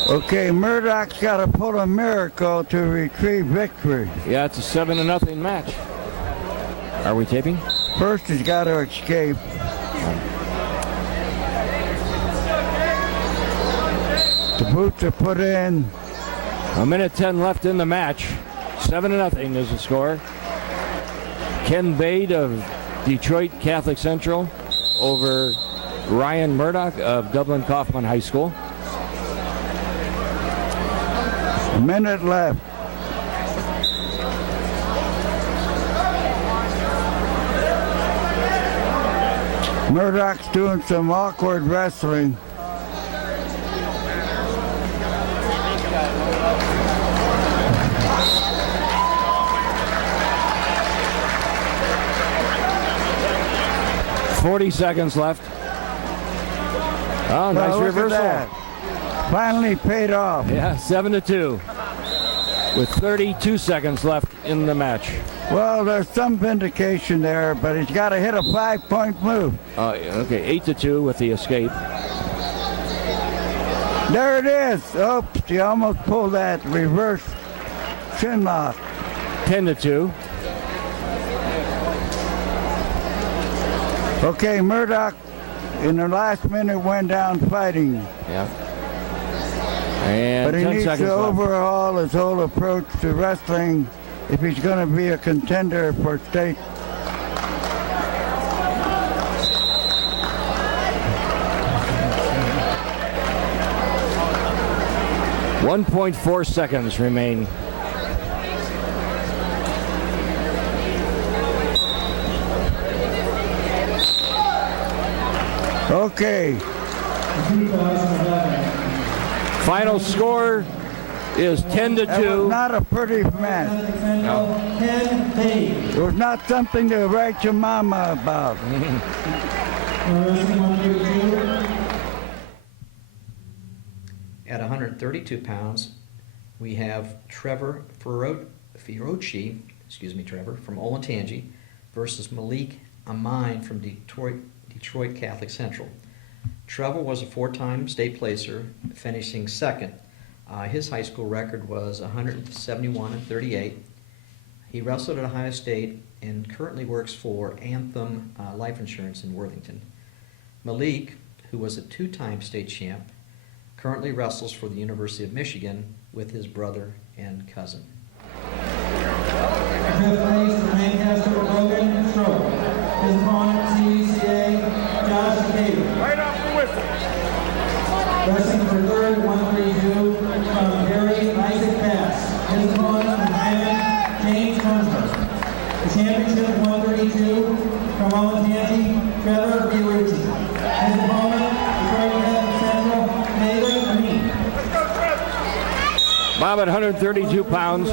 Okay, Murdoch's got to pull a miracle to retrieve victory. Yeah, it's a 7-0 match. Are we taping? First, he's got to escape. The boots are put in. 1:10 left in the match. 7-0 is the score. Ken Bade of Detroit Catholic Central over Ryan Murdoch of Dublin Kaufman High School. A minute left. Murdoch's doing some awkward wrestling. .40 seconds left. Oh, nice reversal. Finally paid off. Yeah, 7-2 with 32 seconds left in the match. Well, there's some vindication there, but he's got to hit a 5-point move. Okay, 8-2 with the escape. There it is. Oops, he almost pulled that reverse chin lock. 10-2. Okay, Murdoch in the last minute went down fighting. Yeah. And but he 10 needs seconds to left. overhaul his whole approach to wrestling if he's going to be a contender for state. .4 seconds remain. Okay. Final score is 10-2. That was not a pretty match. No. It was not something to write your mama about. At 132 pounds, we have Trevor Fiorucci, from Olentangy versus Malik Amine from Detroit Catholic Central. Trevor was a 4-time state placer, finishing second. His high school record was 171-38. He wrestled at Ohio State and currently works for Anthem Life Insurance in Worthington. Malik, who was a 2-time state champ, currently wrestles for the University of Michigan with his brother and cousin. Fifth place, Lancaster Logan Stroke. His opponent, CCA, Josh Taylor. Right off the whistle. Wrestling for third, 132, from Gary Isaac Bass. His opponent, from Hyman, James Brunsberg. The championship, 132, from Olentangy, Trevor Fiorucci. His opponent, Detroit Catholic Central, Melee Amin. Bob at 132 pounds.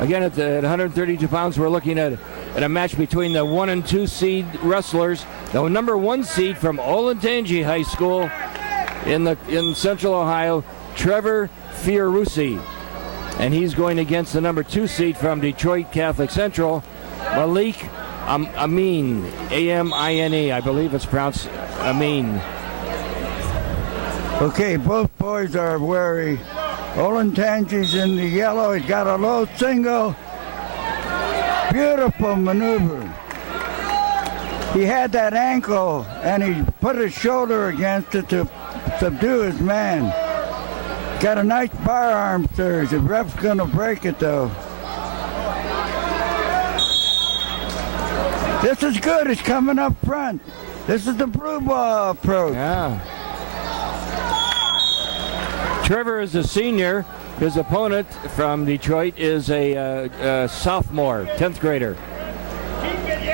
Again, at 132 pounds, we're looking at a match between the 1 and 2 seed wrestlers. The number 1 seed from Olentangy High School in Central Ohio, Trevor Fiorucci. And he's going against the number 2 seed from Detroit Catholic Central, Malik Amin, A-M-I-N-E. I believe it's pronounced Amin. Okay, both boys are wary. Olentangy's in the yellow. He's got a low single. Beautiful maneuver. He had that ankle, and he put his shoulder against it to subdue his man. Got a nice bar arm surge. The ref's going to break it, though. This is good. It's coming up front. This is the blue ball approach. Yeah. Trevor is a senior. His opponent from Detroit is a sophomore, 10th grader.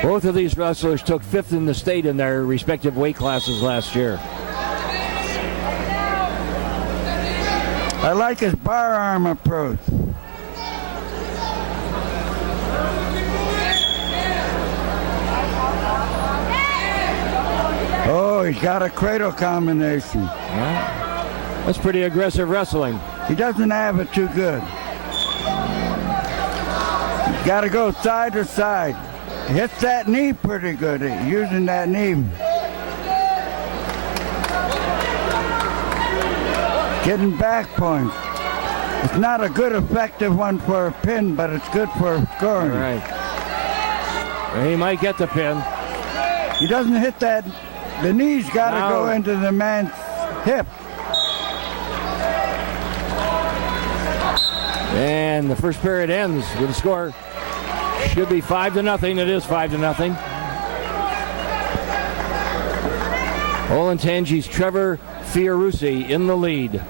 Both of these wrestlers took 5th in the state in their respective weight classes last year. I like his bar arm approach. Oh, he's got a cradle combination. Yeah. That's pretty aggressive wrestling. He doesn't have it too good. Got to go side to side. Hits that knee pretty good, using that knee. Getting back points. It's not a good, effective one for a pin, but it's good for scoring. All right. He might get the pin. He doesn't hit that. The knee's got to go into the man's hip. And the first period ends with a score. Should be 5-0. It is 5-0. Olentangy's Trevor Fiorucci in the lead.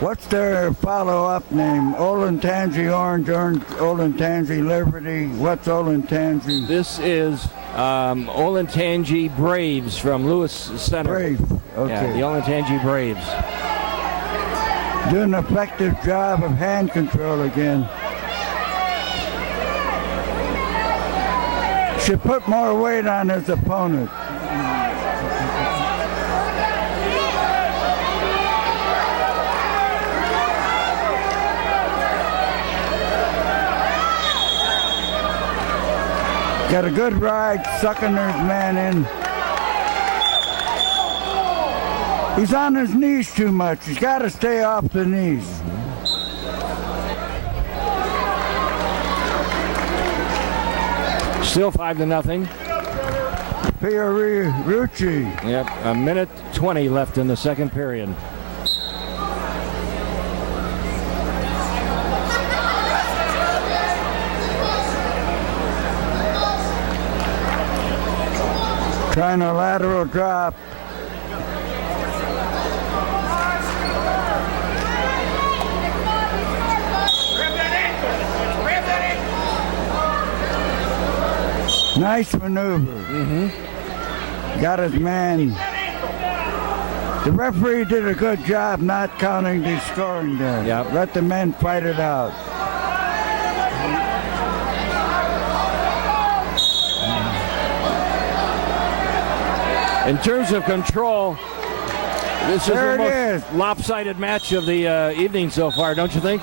What's their follow-up name? Olentangy Orange, Olentangy Liberty. What's Olentangy? This is Olentangy Braves from Lewis Center. Braves. Okay. Yeah, the Olentangy Braves. Doing an effective job of hand control again. Should put more weight on his opponent. Got a good ride, sucking his man in. He's on his knees too much. He's got to stay off the knees. Still 5-0. Fiorucci. Yep, 1:20 left in the second period. Trying a lateral drop. Nice maneuver. Got his man. The referee did a good job not counting the scoring there. Yep. Let the men fight it out. In terms of control, this is the most lopsided match of the evening so far, don't you think?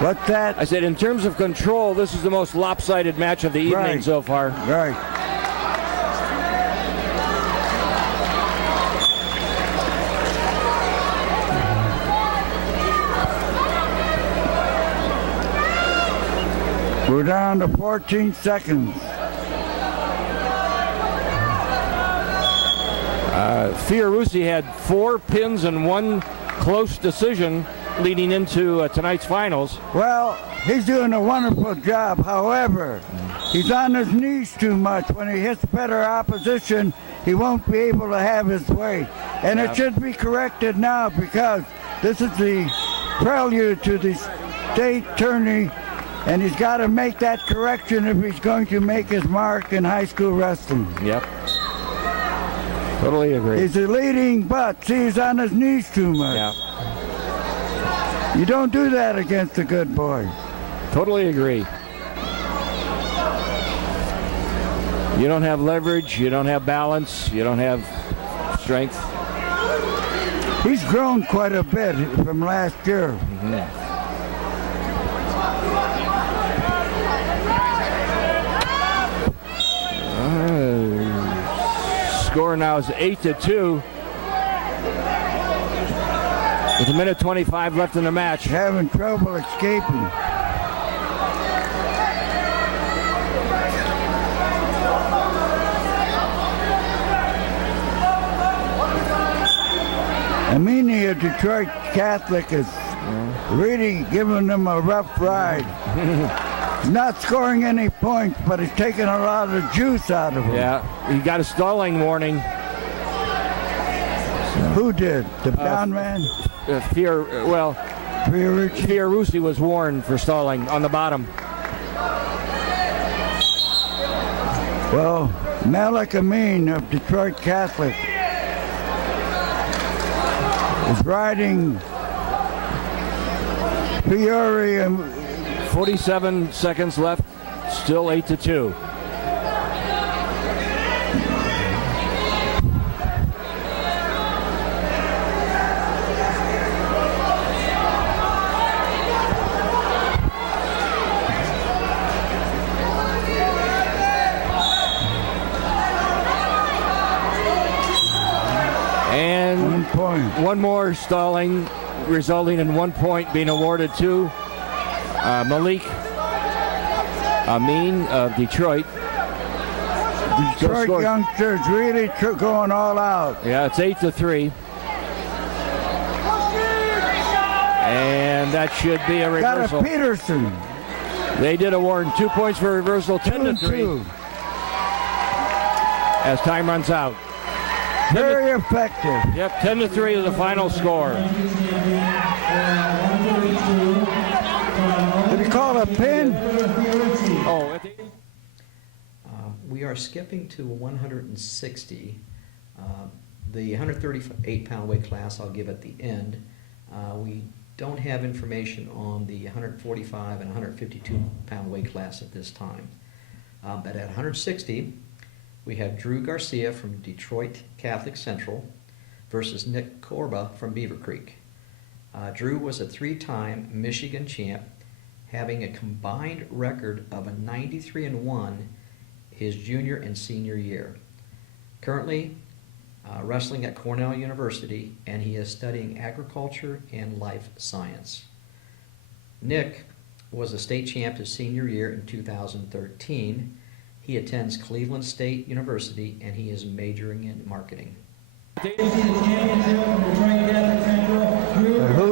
What's that? I said, in terms of control, this is the most lopsided match of the evening so far. Right. We're down to 14 seconds. Fiorucci had 4 pins and 1 close decision leading into tonight's finals. Well, he's doing a wonderful job. However, he's on his knees too much. When he hits better opposition, he won't be able to have his way. And it should be corrected now because this is the prelude to the state tourney, and he's got to make that correction if he's going to make his mark in high school wrestling. Yep. Totally agree. He's a leading, but see, he's on his knees too much. Yeah. You don't do that against a good boy. Totally agree. You don't have leverage, you don't have balance, you don't have strength. He's grown quite a bit from last year. Score now is 8-2. With 1:25 left in the match. Having trouble escaping. Amini of Detroit Catholic is really giving them a rough ride. He's not scoring any points, but he's taking a lot of juice out of them. Yeah, he got a stalling warning. Who did? The down man? Fiorucci was warned for stalling on the bottom. Well, Malik Amin of Detroit Catholic is riding Fiore. 47 seconds left, still 8-2. one more stalling, resulting in 1 point being awarded to Malik Amin of Detroit. Detroit youngsters really going all out. Yeah, it's 8-3. And that should be a reversal. Got a Peterson. They did award 2 points for reversal, 10-3. As time runs out. Very effective. Yep, 10-3 is the final score. Did he call a pin? Oh, we are skipping to 160. The 138-pound weight class I'll give at the end. We don't have information on the 145 and 152-pound weight class at this time. But at 160, we have Drew Garcia from Detroit Catholic Central versus Nick Korba from Beaver Creek. Drew was a 3-time Michigan champ, having a combined record of a 93-1 his junior and senior year. Currently wrestling at Cornell University, and he is studying agriculture and life science. Nick was a state champ his senior year in 2013. He attends Cleveland State University, and he is majoring in marketing. Who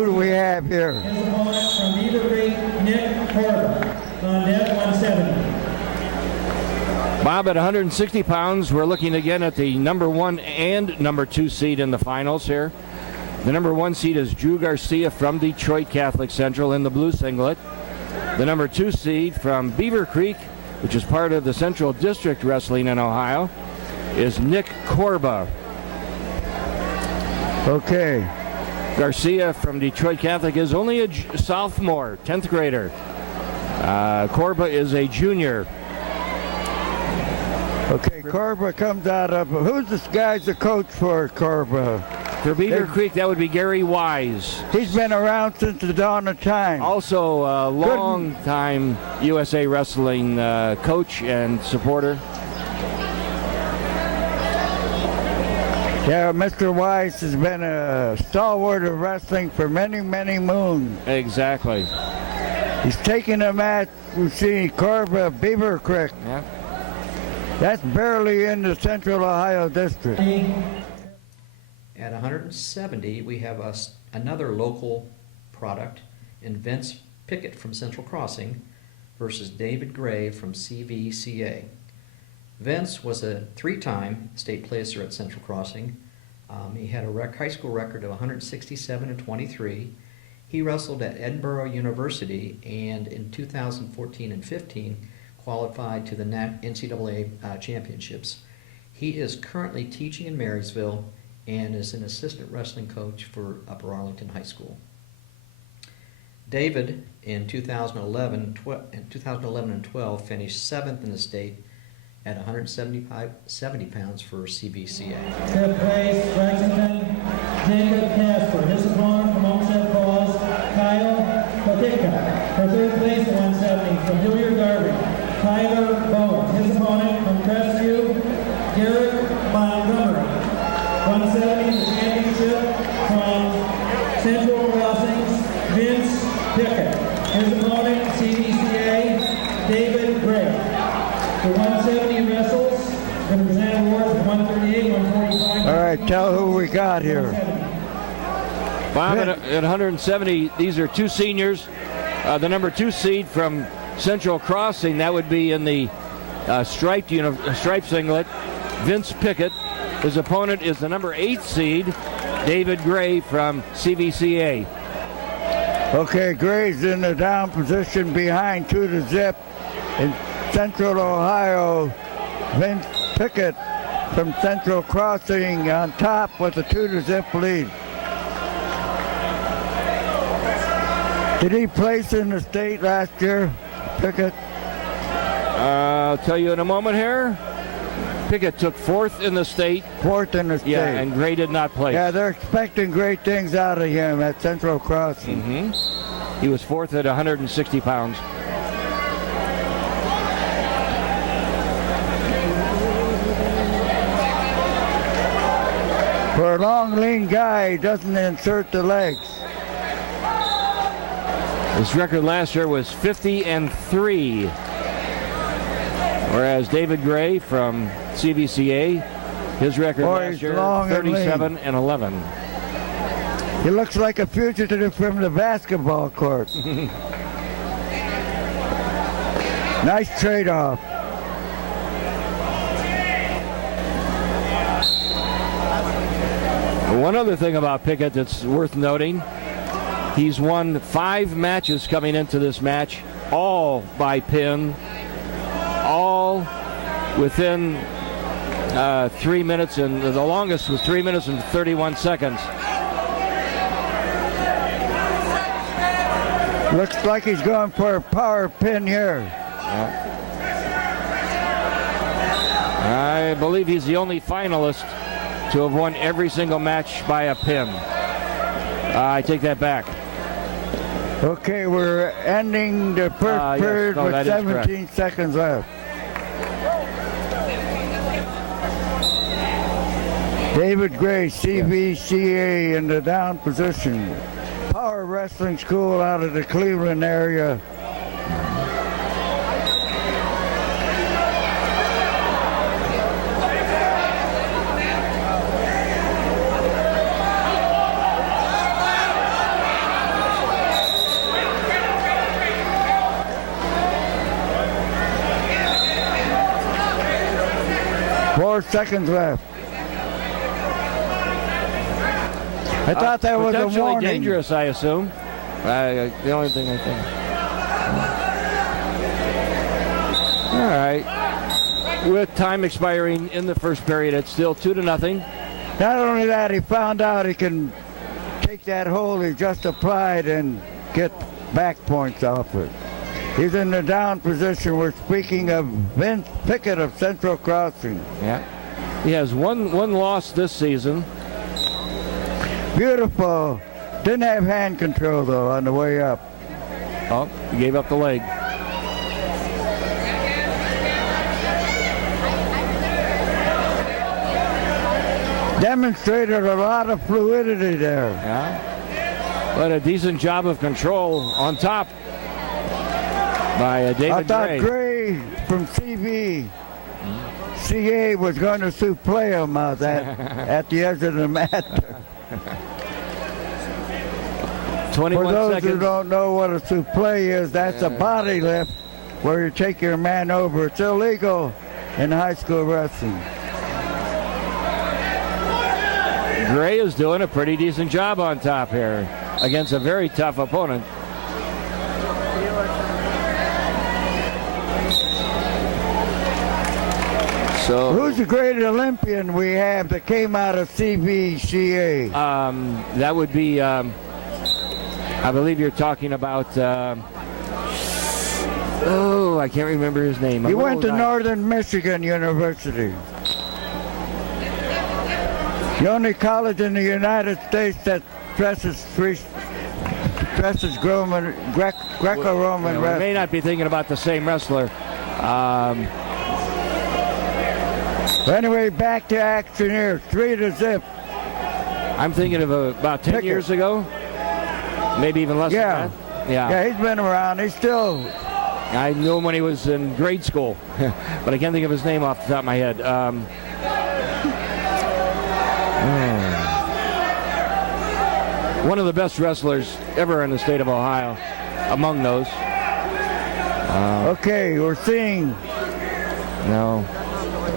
do we have here? His opponent from Beaver Creek, Nick Korba, on net 170. Bob, at 160 pounds, we're looking again at the number 1 and number 2 seed in the finals here. The number 1 seed is Drew Garcia from Detroit Catholic Central in the blue singlet. The number 2 seed from Beaver Creek, which is part of the Central District Wrestling in Ohio, is Nick Korba. Okay. Garcia from Detroit Catholic is only a sophomore, 10th grader. Korba is a junior. Okay, Korba comes out of, who's this guy's the coach for Korba? For Beaver Creek, that would be Gary Wise. He's been around since the dawn of time. Also a long-time USA Wrestling coach and supporter. Yeah, Mr. Wise has been a stalwart of wrestling for many, many moons. Exactly. He's taking a match, we see Korba, Beaver Creek. Yeah. That's barely in the Central Ohio District. At 170, we have another local product in Vince Pickett from Central Crossing versus David Gray from CVCA. Vince was a 3-time state placer at Central Crossing. He had a high school record of 167-23. He wrestled at Edinburgh University, and in 2014 and 15 qualified to the NCAA championships. He is currently teaching in Marysville and is an assistant wrestling coach for Upper Arlington High School. David, in 2011 and 12, finished 7th in the state at 70 pounds for CVCA. 5th place, Lexington, Jacob Casper. His opponent from Homestead Falls, Kyle Kotika. For 3rd place at 170, from Hilliard Garvey, Tyler Bowen. His opponent from Crestview, Garrett Montgomery. 170, the championship from Central Crossings, Vince Pickett. His opponent, CVCA, David Gray. The 170 wrestles, going to present awards of 138, 145. All right, tell who we got here. Bob, at 170, these are 2 seniors. The number 2 seed from Central Crossing, that would be in the striped singlet, Vince Pickett. His opponent is the number 8 seed, David Gray from CVCA. Okay, Gray's in the down position behind 2-0 in Central Ohio. Vince Pickett from Central Crossing on top with a 2-0 lead. Did he place in the state last year, Pickett? I'll tell you in a moment here. Pickett took 4th in the state. 4th in the state. Yeah, and Gray did not place. Yeah, they're expecting great things out of him at Central Crossing. Mm-hmm. He was 4th at 160 pounds. For a long, lean guy, he doesn't insert the legs. His record last year was 50-3. Whereas David Gray from CVCA, his record last year, 37-11. He looks like a fugitive from the basketball court. Nice trade-off. One other thing about Pickett that's worth noting, he's won 5 matches coming into this match, all by pin, all within 3 minutes, and the longest was 3 minutes and 31 seconds. Looks like he's going for a power pin here. I believe he's the only finalist to have won every single match by a pin. I take that back. Okay, we're ending the first period with 17 seconds left. David Gray, CVCA in the down position. Power Wrestling School out of the Cleveland area. Seconds left. I thought that was a warning. Dangerous, I assume. The only thing I think. All right. With time expiring in the first period, it's still 2-0. Not only that, he found out he can take that hold he just applied and get back points off it. He's in the down position. We're speaking of Vince Pickett of Central Crossing. Yeah. He has one loss this season. Beautiful. Didn't have hand control, though, on the way up. Oh, he gave up the leg. Demonstrated a lot of fluidity there. Yeah. But a decent job of control on top by David Gray. I thought Gray from CA was going to souffle him out at the edge of the mat. 21 For those seconds. who don't know what a souffle is, that's a body lift where you take your man over. It's illegal in high school wrestling. Gray is doing a pretty decent job on top here against a very tough opponent. So, who's the great Olympian we have that came out of CVCA? That would be, I believe you're talking about, I can't remember his name. He went to Northern Michigan University. The only college in the United States that dresses Greco-Roman wrestling. We may not be thinking about the same wrestler. Anyway, back to action here. 3-0. I'm thinking of about 10 years ago. Maybe even less than that. Yeah, he's been around. He's still... I knew him when he was in grade school, but I can't think of his name off the top of my head. One of the best wrestlers ever in the state of Ohio, among those. Okay, we're seeing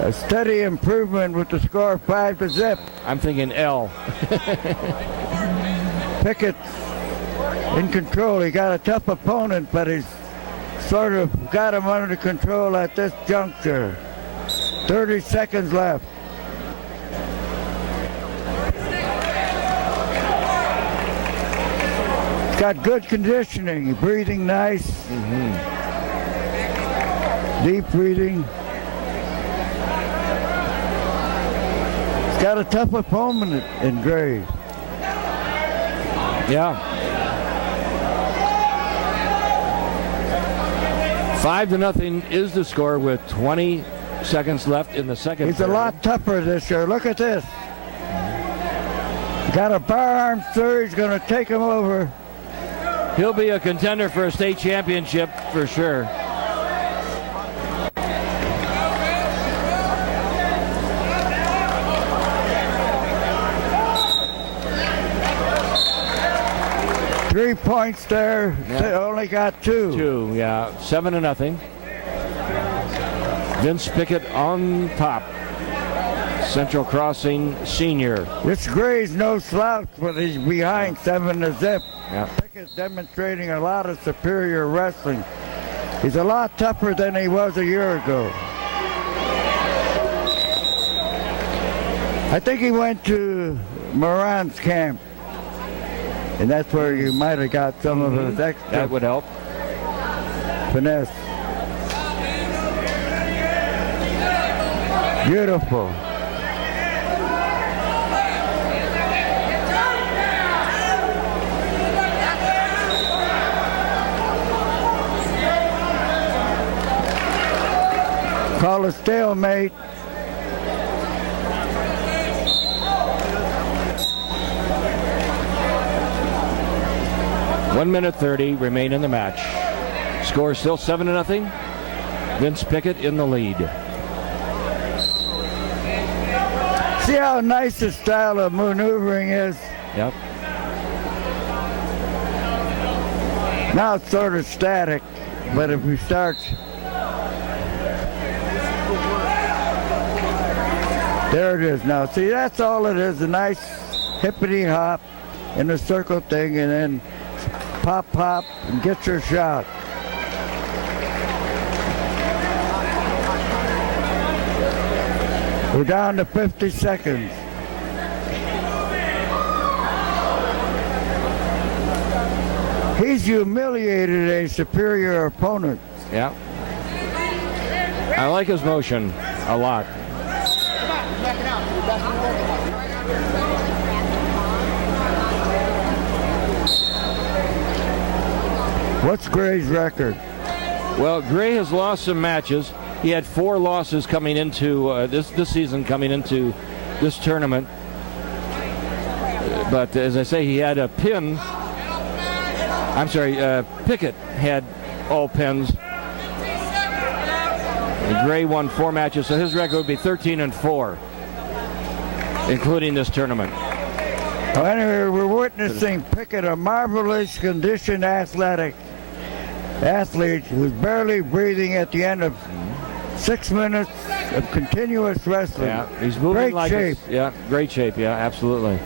a steady improvement with the score 5-0. I'm thinking L. Pickett in control. He got a tough opponent, but he's sort of got him under control at this juncture. 30 seconds left. Got good conditioning, breathing nice. Deep breathing. He's got a tough opponent in Gray. Yeah. 5-0 is the score with 20 seconds left in the second. He's a lot tougher this year. Look at this. Got a firearms sir. He's going to take him over. He'll be a contender for a state championship for sure. Three points there. Yeah. They only got two. Two, yeah. 7-0. Vince Pickett on top. Central Crossing senior. This Gray's no slouch, but he's behind 7-0. Yeah. Pickett's demonstrating a lot of superior wrestling. He's a lot tougher than he was a year ago. I think he went to Moran's camp, and that's where you might have got some of his extra That would help. finesse. Beautiful. Call a stalemate. One minute 30 remain in the match. Score still 7-0. Vince Pickett in the lead. See how nice his style of maneuvering is? Yep. Now it's sort of static, but if we start... There it is now. See, that's all it is, a nice hippity hop in a circle thing, and then pop, pop, and get your shot. We're down to 50 seconds. He's humiliated a superior opponent. Yeah. I like his motion a lot. What's Gray's record? Well, Gray has lost some matches. He had 4 losses coming into this season, coming into this tournament. But as I say, he had a pin. I'm sorry, Pickett had all pins. And Gray won 4 matches, so his record would be 13-4, including this tournament. Well, anyway, we're witnessing Pickett, a marvelous conditioned athlete who's barely breathing at the end of 6 minutes of continuous wrestling. Yeah, he's moving great like shape. Yeah, great shape. Yeah, absolutely.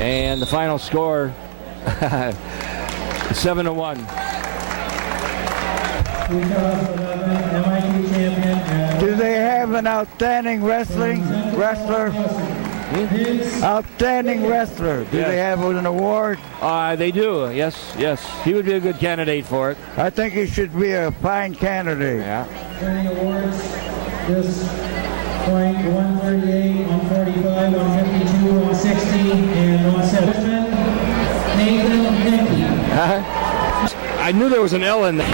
And the final score, 7-1. Do they have an outstanding wrestler? Outstanding wrestler. Do they have an award? They do. Yes. He would be a good candidate for it. I think he should be a fine candidate. Yeah. Turning awards, this point 138, 145, 152, 160, and 170. Nathan Hickey. I knew there was an L in there.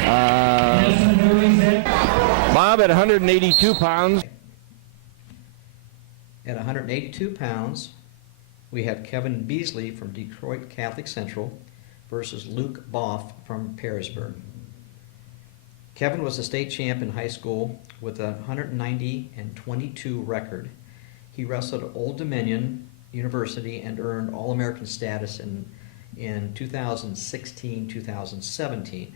Bob at 182 pounds. At 182 pounds, we have Kevin Beasley from Detroit Catholic Central versus Luke Boff from Perrysburg. Kevin was a state champ in high school with a 190-22 record. He wrestled at Old Dominion University and earned All-American status in 2016-2017.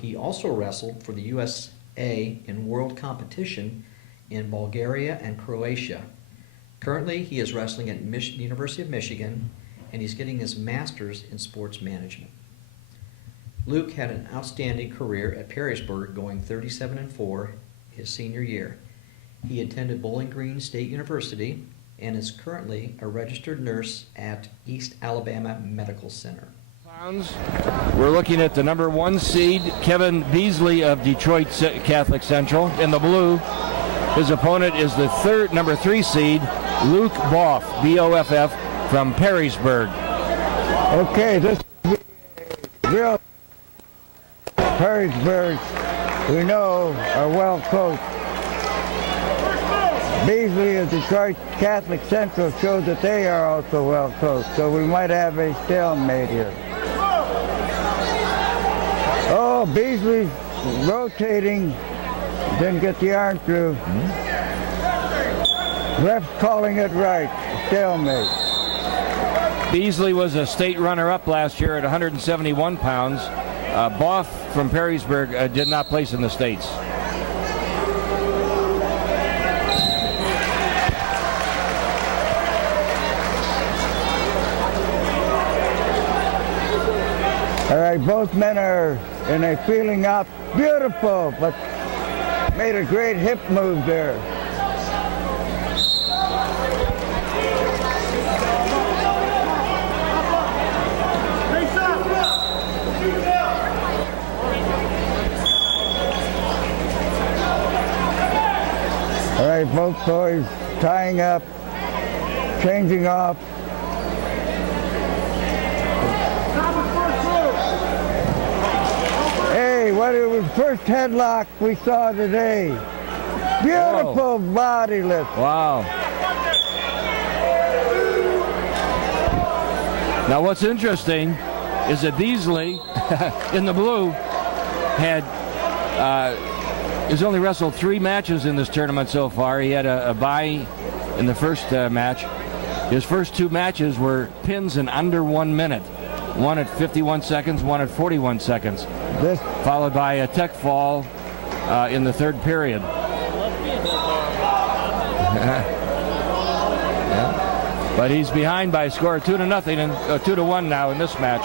He also wrestled for the USA in world competition in Bulgaria and Croatia. Currently, he is wrestling at University of Michigan, and he's getting his master's in sports management. Luke had an outstanding career at Perrysburg, going 37-4 his senior year. He attended Bowling Green State University and is currently a registered nurse at East Alabama Medical Center. We're looking at the number 1 seed, Kevin Beasley of Detroit Catholic Central, in the blue. His opponent is the number 3 seed, Luke Boff, B-O-F-F, from Perrysburg. Okay, this is real Perrysburg, we know, are well coached. Beasley of Detroit Catholic Central showed that they are also well coached, so we might have a stalemate here. Oh, Beasley's rotating, didn't get the arm through. Ref's calling it right, stalemate. Beasley was a state runner-up last year at 171 pounds. Boff from Perrysburg did not place in the States. All right, both men are in a feeling up. Beautiful, but made a great hip move there. All right, both boys tying up, changing off. Hey, what it was first headlock we saw today. Beautiful body lift. Wow. Now what's interesting is that Beasley in the blue has only wrestled 3 matches in this tournament so far. He had a bye in the first match. His first 2 matches were pins in under 1 minute. One at 51 seconds, one at 41 seconds. Followed by a tech fall in the 3rd period. Yeah. But he's behind by a score of 2-0 and 2-1 now in this match.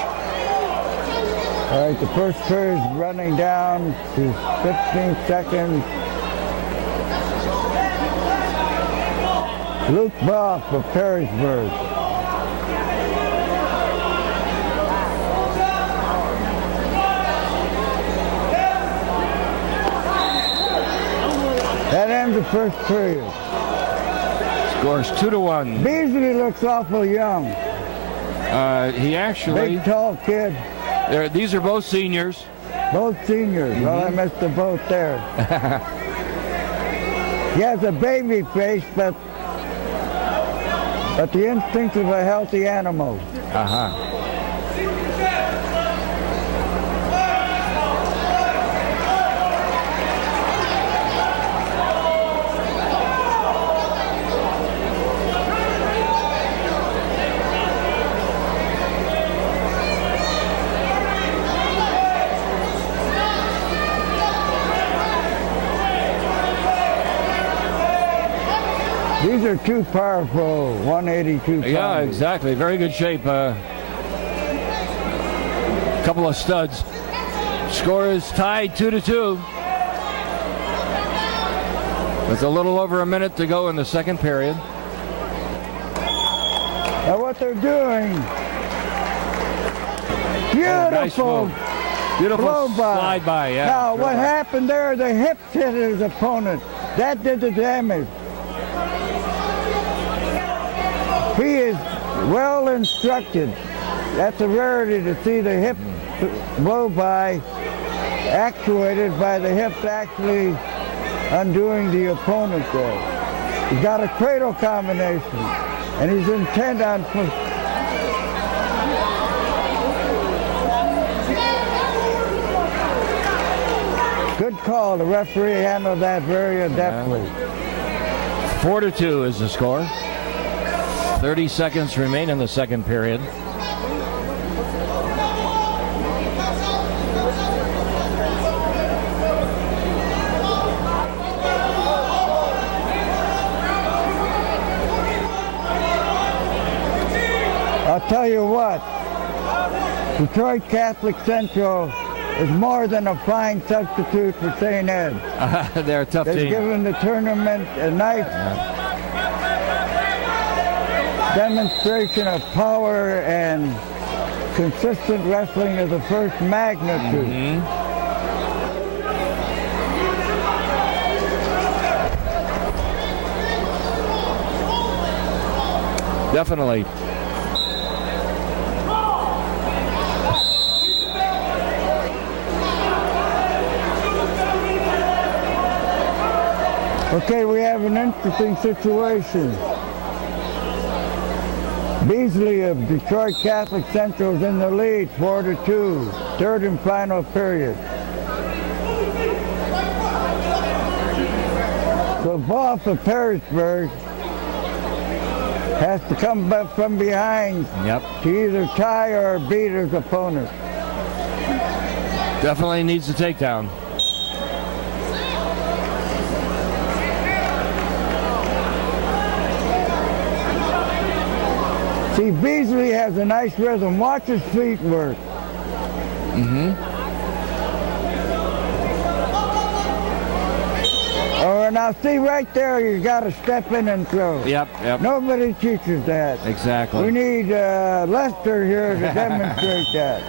All right, the first period is running down to 15 seconds. Luke Boff of Perrysburg. That ends the first period. Scores 2-1. Beasley looks awful young. He actually... Big, tall kid. These are both seniors. Both seniors. Mm-hmm. Well, I missed the boat there. He has a baby face, but the instincts of a healthy animal. Uh-huh. These are two powerful 182 pounders. Yeah, exactly. Very good shape. Couple of studs. Score is tied 2-2. With a little over a minute to go in the 2nd period. Now what they're doing. Beautiful. Nice beautiful blow by. Slide by, yeah. Now what happened there, the hips hit his opponent. That did the damage. He is well instructed. That's a rarity to see the hip blow by actuated by the hips actually undoing the opponent there. He's got a cradle combination and he's intent on... Good call. The referee handled that very adeptly. 4-2 is the score. 30 seconds remain in the 2nd period. I'll tell you what, Detroit Catholic Central is more than a fine substitute for St. Ed. They're a tough They've team. given the tournament a nice demonstration of power and consistent wrestling of the first magnitude. Mm-hmm. Definitely. Okay, we have an interesting situation. Beasley of Detroit Catholic Central is in the lead, 4-2, third and final period. So Boff of Perrysburg has to come back from behind to either tie or beat his opponent. Definitely needs a takedown. See, Beasley has a nice rhythm. Watch his feet work. Oh, now see right there, you got to step in and throw. Yep. Nobody teaches that. Exactly. We need Lester here to demonstrate that.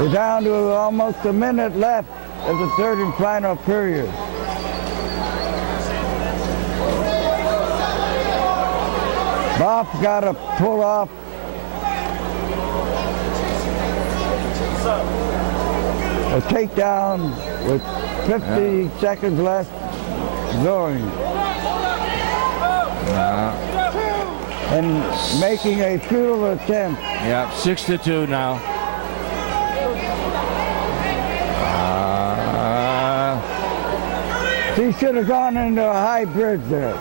We're down to almost a minute left of the third and final period. Boff got to pull off. A takedown with 50 seconds left going. And making a futile attempt. Yep, 6-2 now. He should have gone into a high bridge there.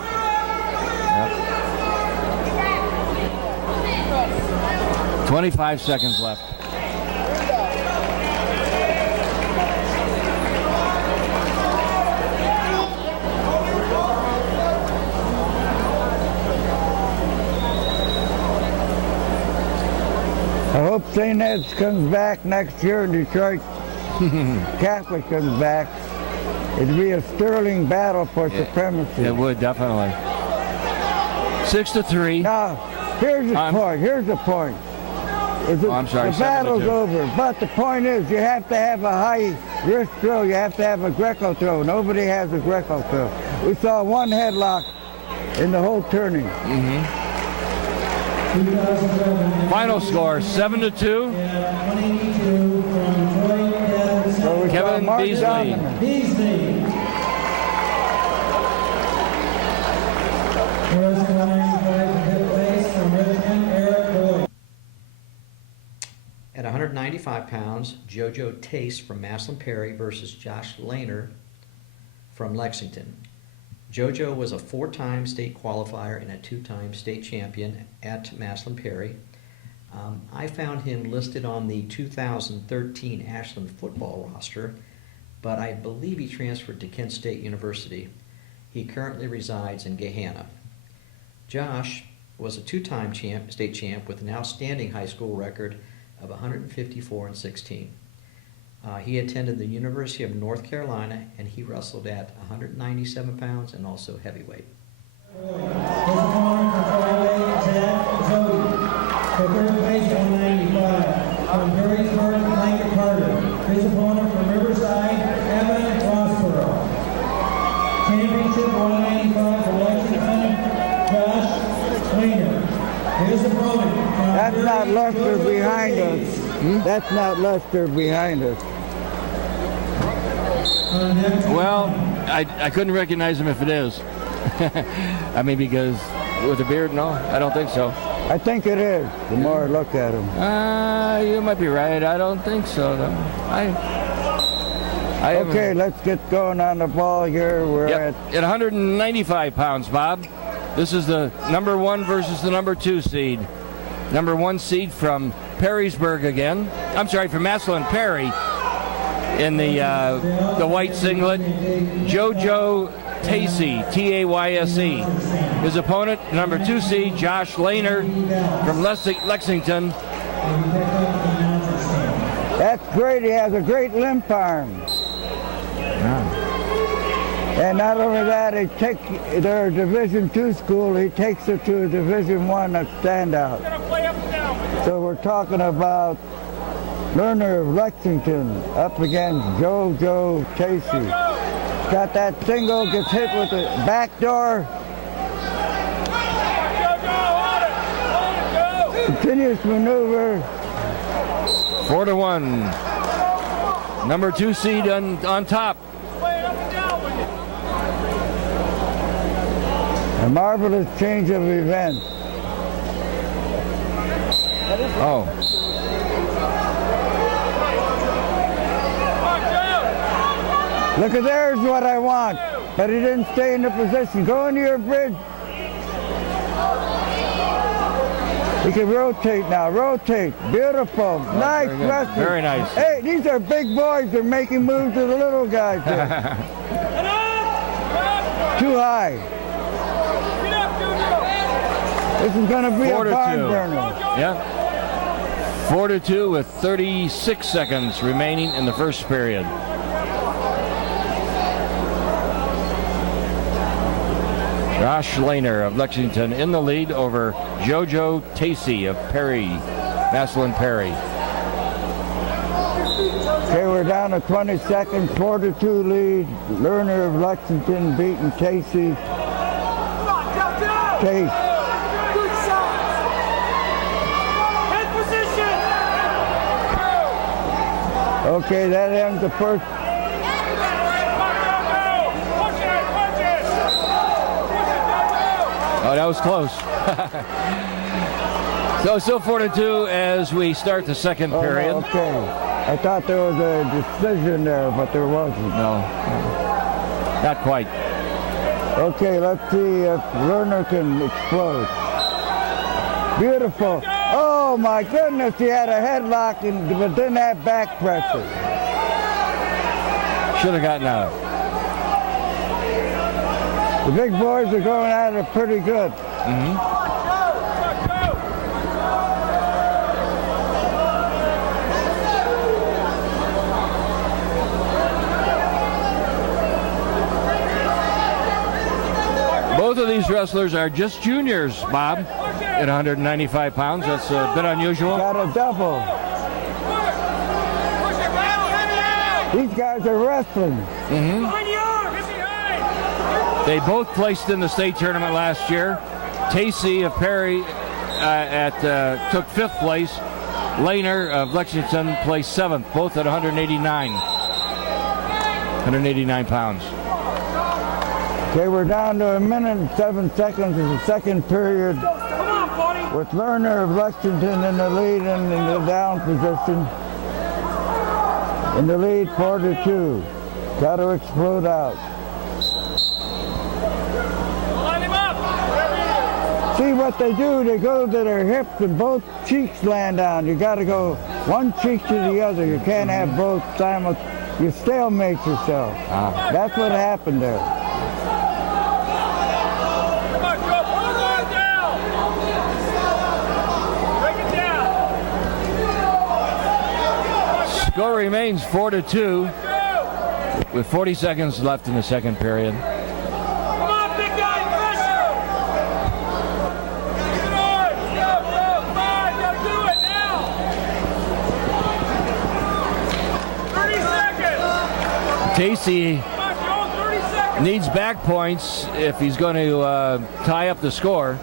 25 seconds left. I hope St. Ed's comes back next year and Detroit Catholic comes back. It'd be a sterling battle for supremacy. It would, definitely. 6-3. Now, here's the point. Here's the point. I'm sorry, the battle's 7-2. over, but the point is you have to have a high-risk throw. You have to have a Greco throw. Nobody has a Greco throw. We saw one headlock in the whole turning. Final score, 7-2. So Kevin Beasley. At 195 pounds, JoJo Tace from Maslin Perry versus Josh Lehner from Lexington. JoJo was a 4-time state qualifier and a 2-time state champion at Maslin Perry. I found him listed on the 2013 Ashland football roster, but I believe he transferred to Kent State University. He currently resides in Gahanna. Josh was a 2-time state champ with an outstanding high school record of 154-16. He attended the University of North Carolina, and he wrestled at 197 pounds and also heavyweight. For third place, 195. From Perrysburg, Blanket Carter. His opponent from Riverside, Evan Rossborough. Championship 195 for Lexington, Josh Lehner. His opponent. That's not Lester behind us. That's not Lester behind us. Well, I couldn't recognize him if it is. I mean, because with a beard, no, I don't think so. I think it is, the more I look at him. You might be right. I don't think so, though. Okay, let's get going on the ball here. We're at 195 pounds, Bob. This is the number 1 versus the number 2 seed. Number 1 seed from Perrysburg again. I'm sorry, from Maslin Perry in the white singlet. JoJo Tace, T-A-Y-S-E. His opponent, number 2 seed, Josh Lehner from Lexington. That's great. He has a great limp arm. And not only that, their Division II school, he takes it to a Division I standout. So we're talking about Lerner of Lexington up against JoJo Tace. Got that single, gets hit with the back door. Continuous maneuver. 4-1. Number 2 seed on top. A marvelous change of events. Oh. Look at there's what I want, but he didn't stay in the position. Go into your bridge. He can rotate now. Rotate. Beautiful. Nice wrestling. Very nice. Hey, these are big boys. They're making moves to the little guys here. Too high. This is going to be a barn burner. Yeah. 4-2 with 36 seconds remaining in the first period. Josh Lehner of Lexington in the lead over JoJo Tacey of Perry, Maslin Perry. Okay, we're down to 20 seconds, 4-2 lead. Lerner of Lexington beating Tacey. Tacey. Okay, that ends the first. Oh, that was close. So still 4-2 as we start the second period. Okay. I thought there was a decision there, but there wasn't. No, not quite. Okay, let's see if Lerner can explode. Beautiful. Oh my goodness, he had a headlock but didn't have back pressure. Should have gotten out. The big boys are going at it pretty good. Both of these wrestlers are just juniors, Bob, at 195 pounds. That's a bit unusual. Got a double. These guys are wrestling. They both placed in the state tournament last year. Tacey of Perry took 5th place. Lehner of Lexington placed 7th, both at 189 pounds. Okay, we're down to 1 minute and 7 seconds in the second period. With Lerner of Lexington in the lead and in the down position. In the lead, 4-2. Got to explode out. See what they do, they go to their hips and both cheeks land down. You got to go one cheek to the other. You can't have both simultaneously. You stalemate yourself. That's what happened there. Score remains 4-2 with 40 seconds left in the second period. Come on, big guy, pressure! Keep it on! Go, five, gotta do it now! 30 seconds! Tacey Come on, Joe, 30 seconds! needs back points if he's going to tie up the score.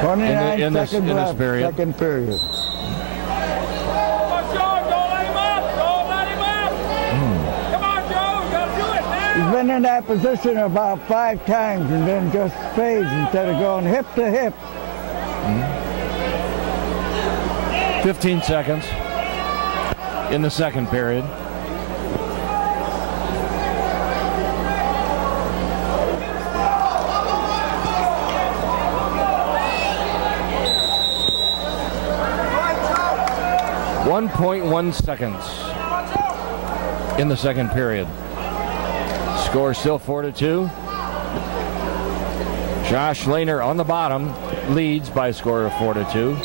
29 in this seconds left, period. second period. Come on, Joe, don't let him up! Don't let him up! Come on, Joe, you gotta do it now! He's been in that position about 5 times and then just fades instead of going hip to hip. 15 seconds in the second period. .1 seconds in the second period. Score still 4-2. Josh Lehner on the bottom leads by a score of 4-2.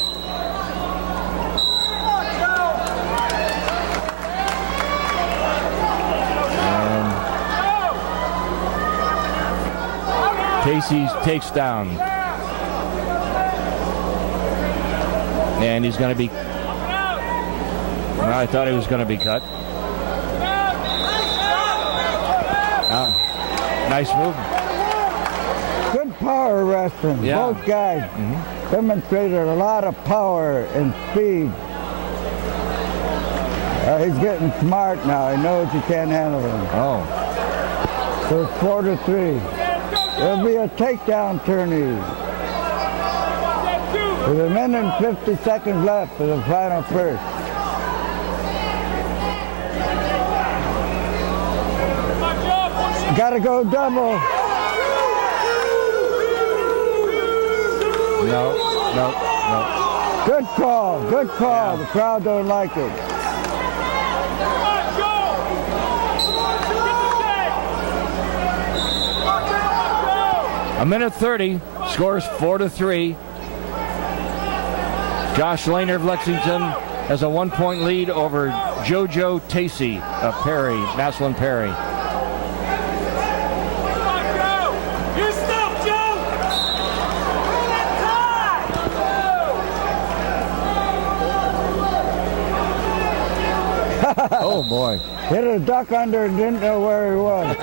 Tacey takes down. And he's going to be... I thought he was going to be cut. Nice move. Good power wrestling. Yeah. Both guys demonstrated a lot of power and speed. He's getting smart now. He knows he can't handle him. Oh. So it's 4-3. There'll be a takedown tourney. With a minute and 50 seconds left for the final first. Gotta go double. No. Good call, good call. The crowd don't like it. A minute 30, scores 4-3. Josh Lehner of Lexington has a 1-point lead over JoJo Tacey of Perry, Maslin Perry. Oh boy. Hit a duck under and didn't know where he was.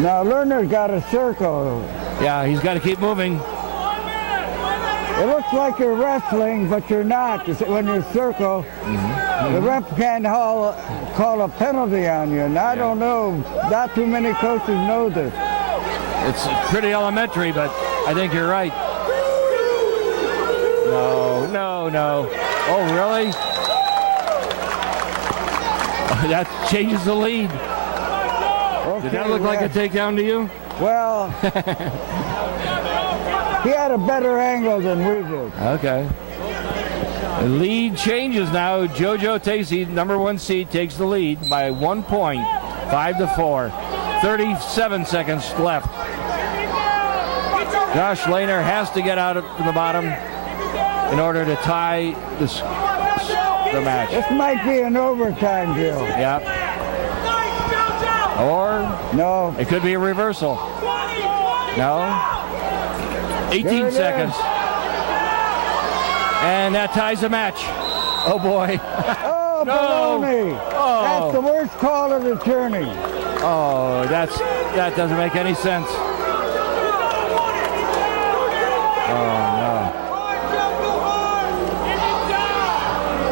Now Lerner's got a circle. Yeah, he's got to keep moving. It looks like you're wrestling, but you're not. When you circle, the ref can't call a penalty on you. And I don't know, not too many coaches know this. It's pretty elementary, but I think you're right. No. Oh, really? That changes the lead. Okay, Did that look like a takedown to you? Well, he had a better angle than we did. Okay. The lead changes now. JoJo Tacey, number 1 seed, takes the lead by 1 point, 5-4. 37 seconds left. Josh Lehner has to get out from the bottom in order to tie the match. This might be an overtime deal. Yep. Or no, it could be a reversal. No. 18 seconds. And that ties the match. Oh boy. Oh, No. baloney. Oh. That's the worst call of the tourney. Oh, that doesn't make any sense.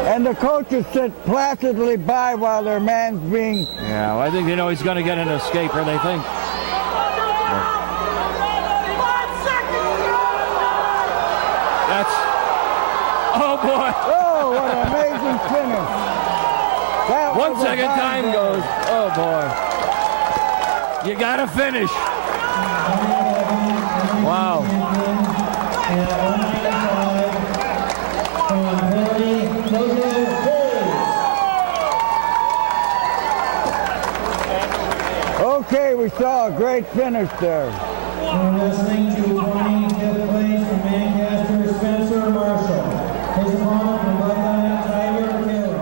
And the coaches sit placidly by while their man's being... Yeah, well, I think they know he's going to get an escaper, they think. That's... Oh, boy. Oh, what an amazing finish. That 1 was a second fine time game. goes. Oh, boy. You got to finish. Wow. Okay, we saw a great finish there. Wrestling to 25th place from Manchester, Spencer Marshall. His opponent from Buckeye, Tyler Miller.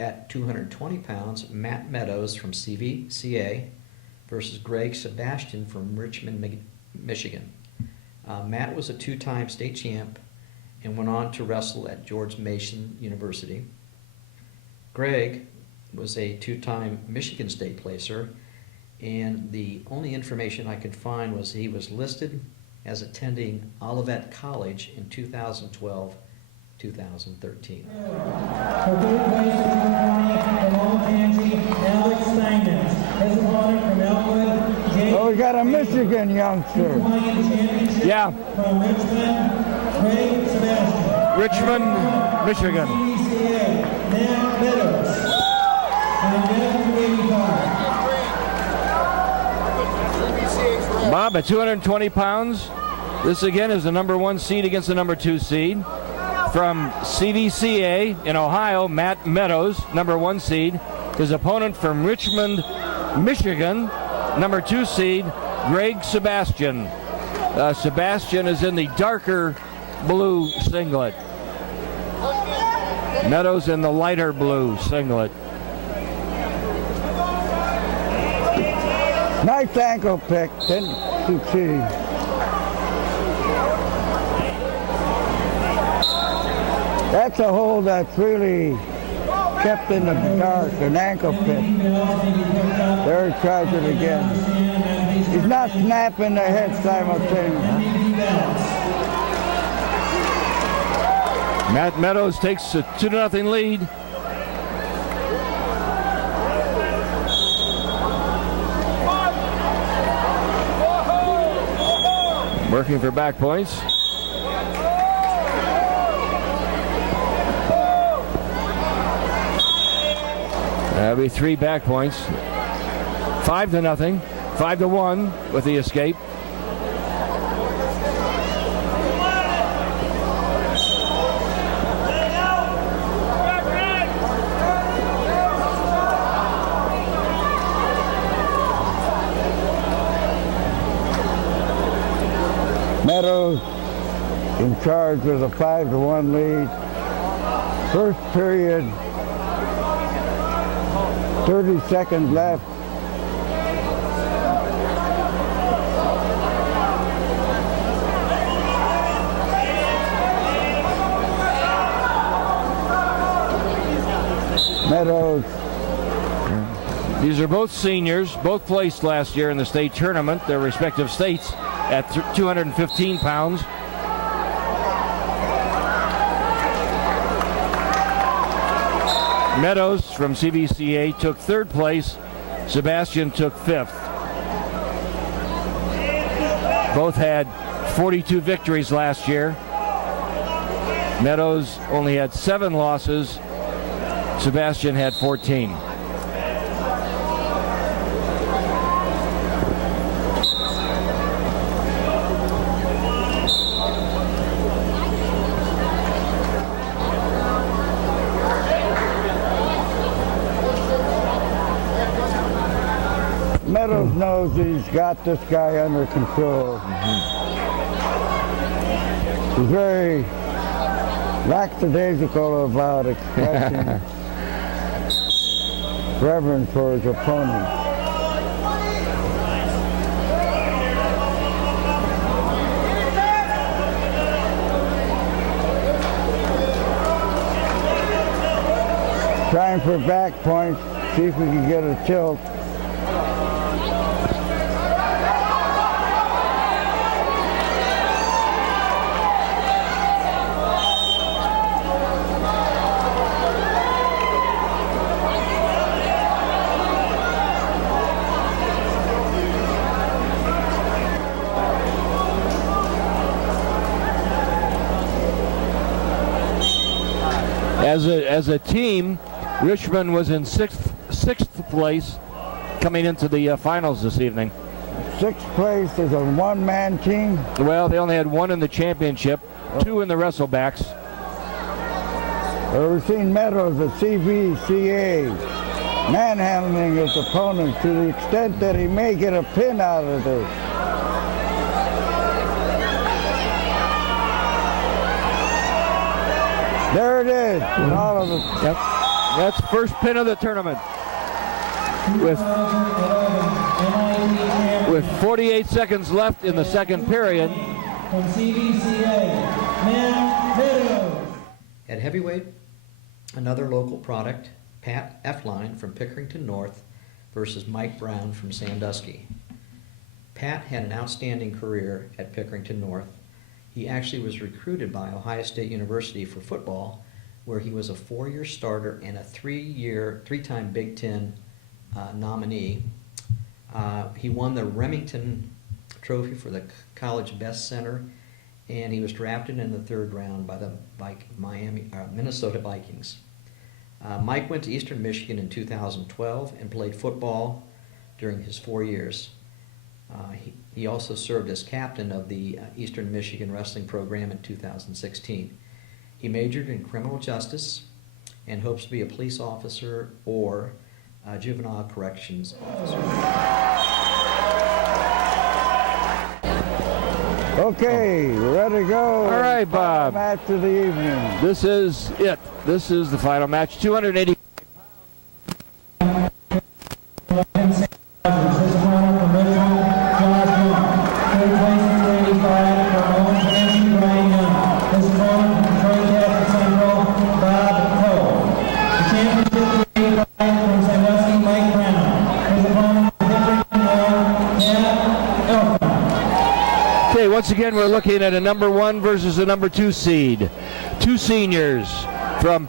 At 220 pounds, Matt Meadows from CVCA versus Greg Sebastian from Richmond, Michigan. Matt was a 2-time state champ and went on to wrestle at George Mason University. Greg was a 2-time Michigan state placer, and the only information I could find was he was listed as attending Olivet College in 2012-2013. For third place from Olentangy, Alex Steinmetz. His opponent from Elmwood, Jake. Oh, we got a Michigan youngster. Championship Yeah. from Richmond, Greg Sebastian. Richmond, Michigan. CVCA, Matt Meadows. And then 285. Bob, at 220 pounds, this again is the number 1 seed against the number 2 seed. From CVCA in Ohio, Matt Meadows, number 1 seed. His opponent from Richmond, Michigan, number 2 seed, Greg Sebastian. Sebastian is in the darker blue singlet. Meadows in the lighter blue singlet. Nice ankle pick, didn't succeed. That's a hole that's really kept in the dark, an ankle pit. There he tries it again. He's not snapping the head simultaneously. Matt Meadows takes a 2-0 lead. Working for back points. That'll be 3 back points. 5-0. 5-1 with the escape. Meadows in charge with a 5-1 lead. First period, 30 seconds left. Meadows. These are both seniors, both placed last year in the state tournament, their respective states, at 215 pounds. Meadows from CVCA took 3rd place. Sebastian took 5th. Both had 42 victories last year. Meadows only had 7 losses. Sebastian had 14. Meadows knows he's got this guy under control. He's very lackadaisical about expressing reverence for his opponent. Trying for back points, see if we can get a tilt. As a team, Richmond was in sixth place coming into the finals this evening. 6th place is a one-man team. Well, they only had 1 in the championship, 2 in the wrestlebacks. We've seen Meadows at CVCA manhandling his opponent to the extent that he may get a pin out of this. There it is. All of it. Yep. That's first pin of the tournament. With 48 seconds left in the second period. From CVCA, Matt Meadows. At heavyweight, another local product, Pat Effline from Pickerington North versus Mike Brown from Sandusky. Pat had an outstanding career at Pickerington North. He actually was recruited by Ohio State University for football, where he was a 4-year starter and a 3-time Big Ten nominee. He won the Remington Trophy for the college best center, and he was drafted in the 3rd round by the Minnesota Vikings. Mike went to Eastern Michigan in 2012 and played football during his 4 years. He also served as captain of the Eastern Michigan wrestling program in 2016. He majored in criminal justice and hopes to be a police officer or a juvenile corrections officer. Okay, we're ready to go. All right, Bob. Match of the evening. This is it. This is the final match. 280. again, we're looking at a number 1 versus a number 2 seed. 2 seniors from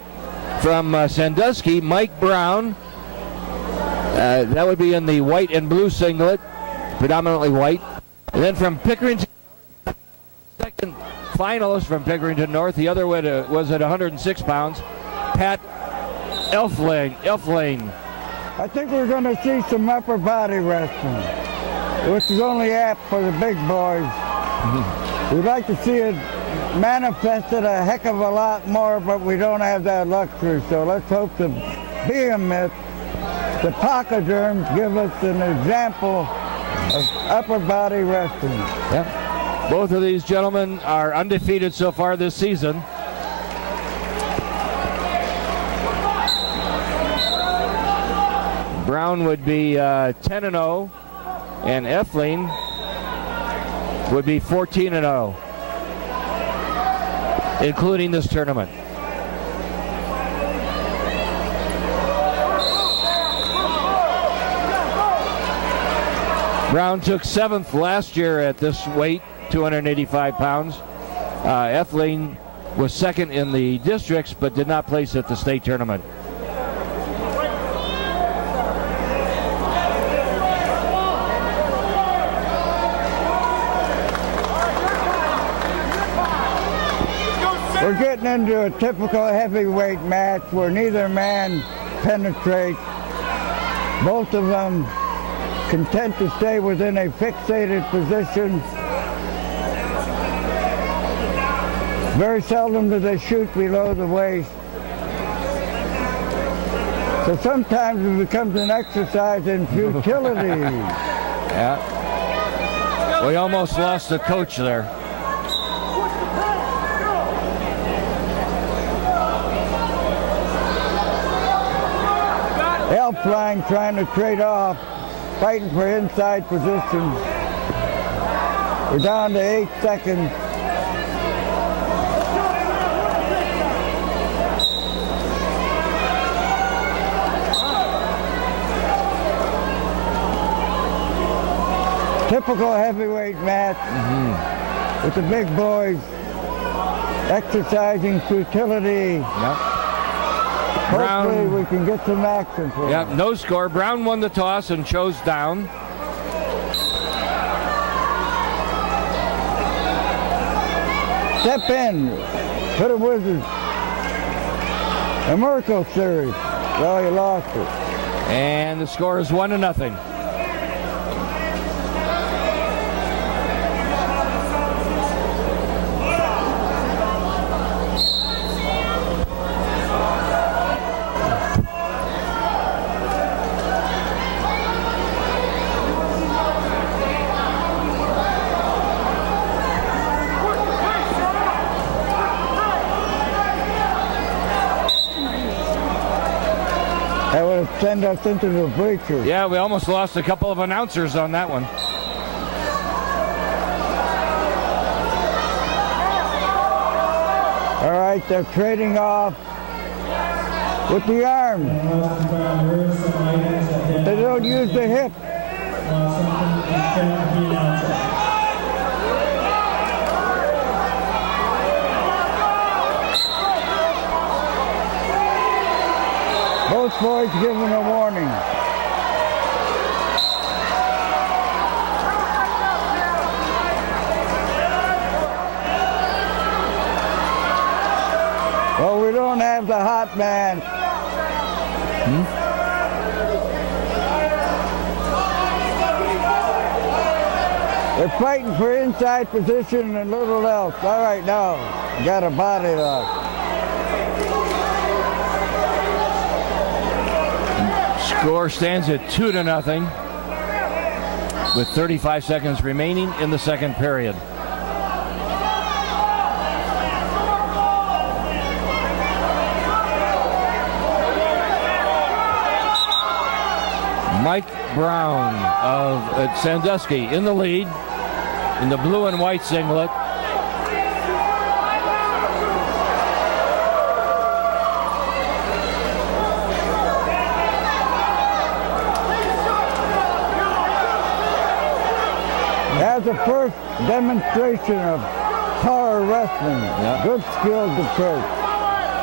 Sandusky, Mike Brown. That would be in the white and blue singlet, predominantly white. And then from Pickerington, second finalist from Pickerington North. The other was at 106 pounds. Pat Elflane. I think we're going to see some upper body wrestling, which is only apt for the big boys. We'd like to see it manifested a heck of a lot more, but we don't have that luxury. So let's hope the behemoth, the pachyderms, give us an example of upper body wrestling. Yep. Both of these gentlemen are undefeated so far this season. Brown would be 10-0, and Elflane would be 14-0, including this tournament. Brown took 7th last year at this weight, 285 pounds. Elflane was 2nd in the districts, but did not place at the state tournament. We're getting into a typical heavyweight match where neither man penetrates. Both of them content to stay within a fixated position. Very seldom do they shoot below the waist. So sometimes it becomes an exercise in futility. Yeah. We almost lost the coach there. Elfline trying to trade off, fighting for inside position. We're down to 8 seconds. Typical heavyweight match with the big boys exercising futility. Yep. Hopefully we can get some action for Yep, no score. Brown won the toss and chose down. Step in to the Wizards. A Merkel series. Well, he lost it. And the score is 1-0. That would send us into the bleachers. Yeah, we almost lost a couple of announcers on that one. All right, they're trading off with the arm. They don't use the hip. Both boys given a warning. Well, we don't have the hot man. They're fighting for inside position and little else. All right, now, got a body lock. Score stands at 2-0 with 35 seconds remaining in the second period. Mike Brown of Sandusky in the lead in the blue and white singlet. was the first demonstration of power wrestling. Yeah. Good skilled approach.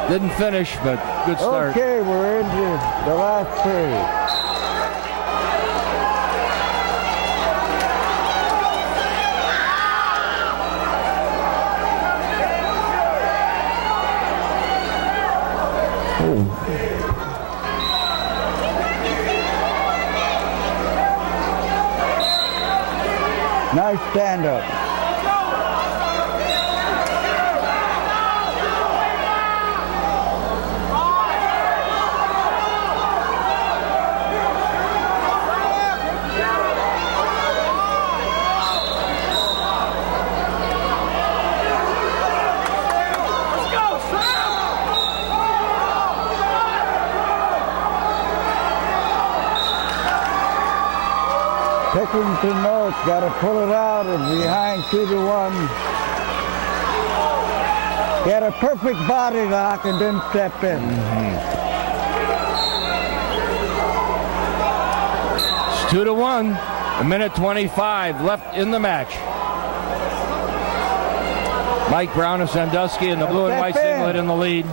Didn't finish, but good start. Okay, we're into the last period. Nice stand-up. Pickerington North got to pull it out and behind 2-1. Get a perfect body lock and then step in. It's 2-1. A minute 25 left in the match. Mike Brown of Sandusky in the blue and white singlet in the lead.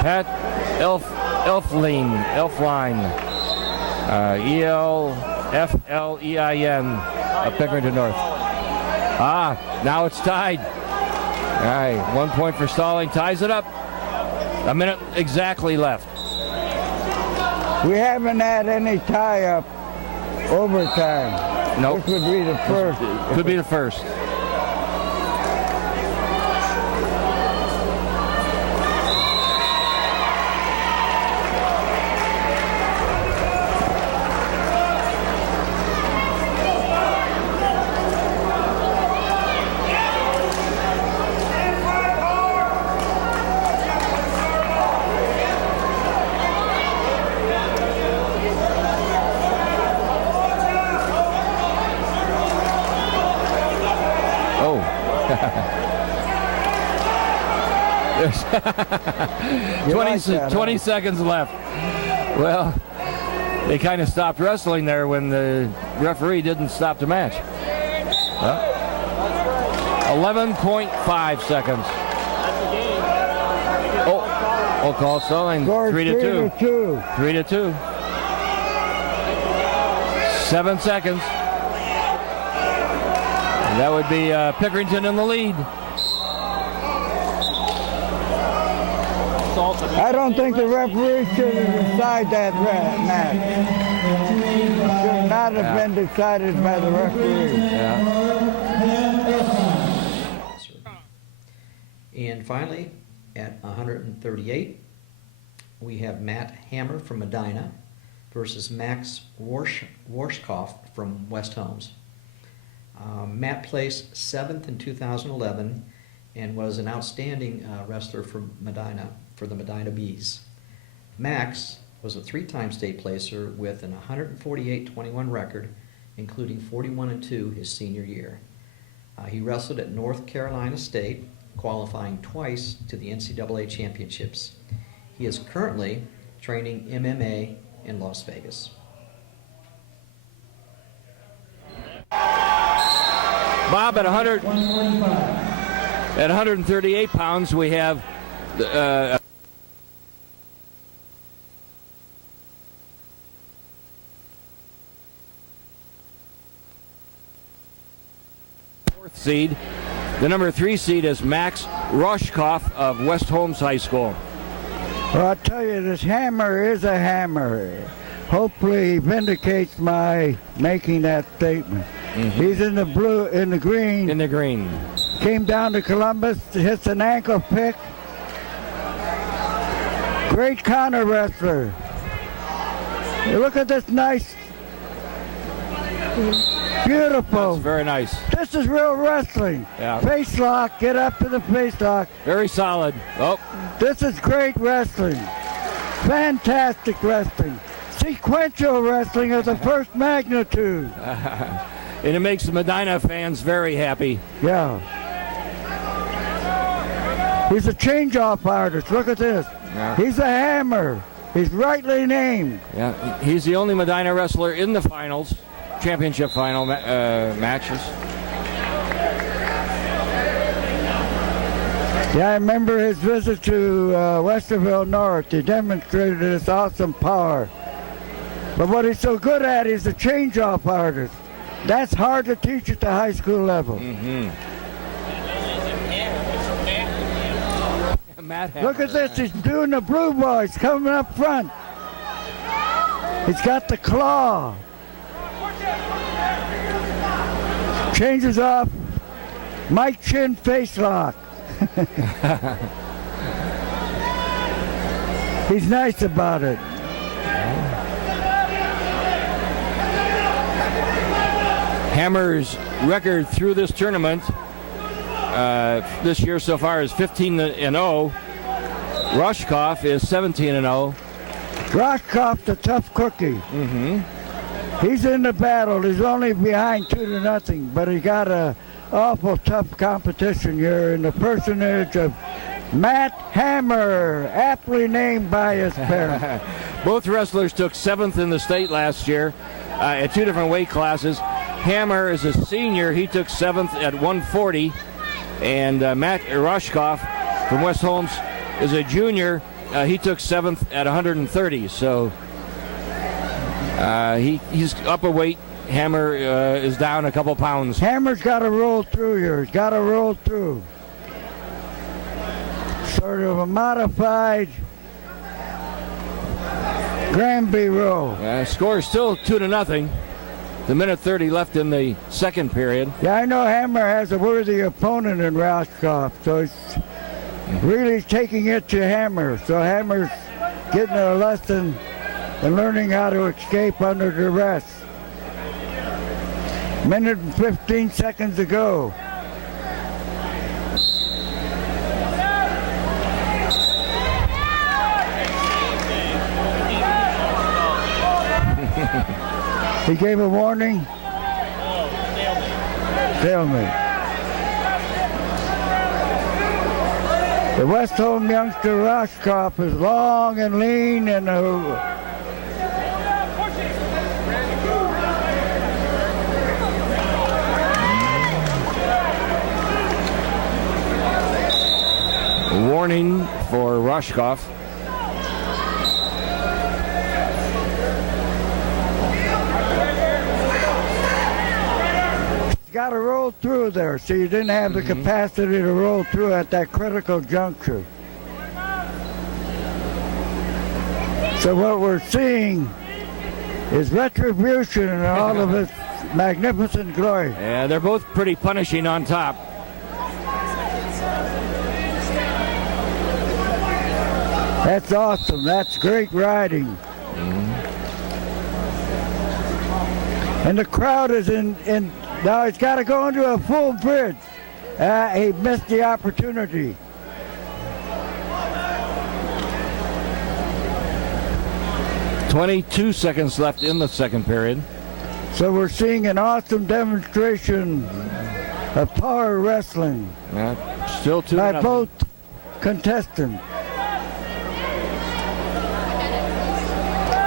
Pat Elflein, E-L-F-L-E-I-N of Pickerington North. Now it's tied. All right, 1 point for stalling, ties it up. A minute exactly left. We haven't had any tie-up overtime. Nope. This would be the first. Could be the first. Like that, 20 seconds left. Well, they kind of stopped wrestling there when the referee didn't stop the match. 11.5 seconds. Oh, call stalling. 3-2. 3-2. 7 seconds. And that would be Pickerington in the lead. I don't think the referee should have decided that match. It should not have been decided by the referee. And finally, at 138, we have Matt Hammer from Medina versus Max Warshkoff from West Holmes. Matt placed 7th in 2011 and was an outstanding wrestler for Medina, for the Medina Bees. Max was a 3-time state placer with an 148-21 record, including 41-2 his senior year. He wrestled at North Carolina State, qualifying twice to the NCAA championships. He is currently training MMA in Las Vegas. Bob, at 138 pounds, we have fourth seed. The number 3 seed is Max Roshkoff of West Holmes High School. Well, I'll tell you, this hammer is a hammer. Hopefully he vindicates my making that statement. He's in the blue, in the green. In the green. Came down to Columbus, hits an ankle pick. Great counter wrestler. Look at this nice, beautiful. That's very nice. This is real wrestling. Yeah. Face lock, get up to the face lock. Very solid. Oh. This is great wrestling. Fantastic wrestling. Sequential wrestling of the first magnitude. And it makes the Medina fans very happy. Yeah. He's a change-off artist. Look at this. Yeah. He's a hammer. He's rightly named. Yeah, he's the only Medina wrestler in the finals, championship final matches. Yeah, I remember his visit to Westerville North. He demonstrated his awesome power. But what he's so good at is the change-off artist. That's hard to teach at the high school level. Mm-hmm. Look at this, he's doing the blue boys coming up front. He's got the claw. Changes off. Mike Chin face lock. He's nice about it. Hammer's record through this tournament this year so far is 15-0. Rushkoff is 17-0. Rushkoff's a tough cookie. Mm-hmm. He's in the battle. He's only behind 2-0, but he got a awful tough competition here in the personage of Matt Hammer, aptly named by his parents. Both wrestlers took 7th in the state last year at 2 different weight classes. Hammer is a senior. He took 7th at 140. And Matt Rushkoff from West Holmes is a junior. He took 7th at 130. So he's up a weight. Hammer is down a couple pounds. Hammer's got to roll through here. He's got to roll through. Sort of a modified Granby roll. Score is still 2-0. The minute 30 left in the second period. Yeah, I know Hammer has a worthy opponent in Rushkoff, so he's really taking it to Hammer. So Hammer's getting a lesson and learning how to escape under duress. Minute and 15 seconds to go. He gave a warning. Stalemate. The West Home youngster Rushkoff is long and lean and warning for Rushkoff. Got to roll through there, so you didn't have the capacity to roll through at that critical juncture. So what we're seeing is retribution in all of its magnificent glory. Yeah, they're both pretty punishing on top. That's awesome. That's great riding. And the crowd is in now he's got to go into a full bridge. He missed the opportunity. .22 seconds left in the second period. So we're seeing an awesome demonstration of power wrestling. Yeah, still 2-0. By both contestants.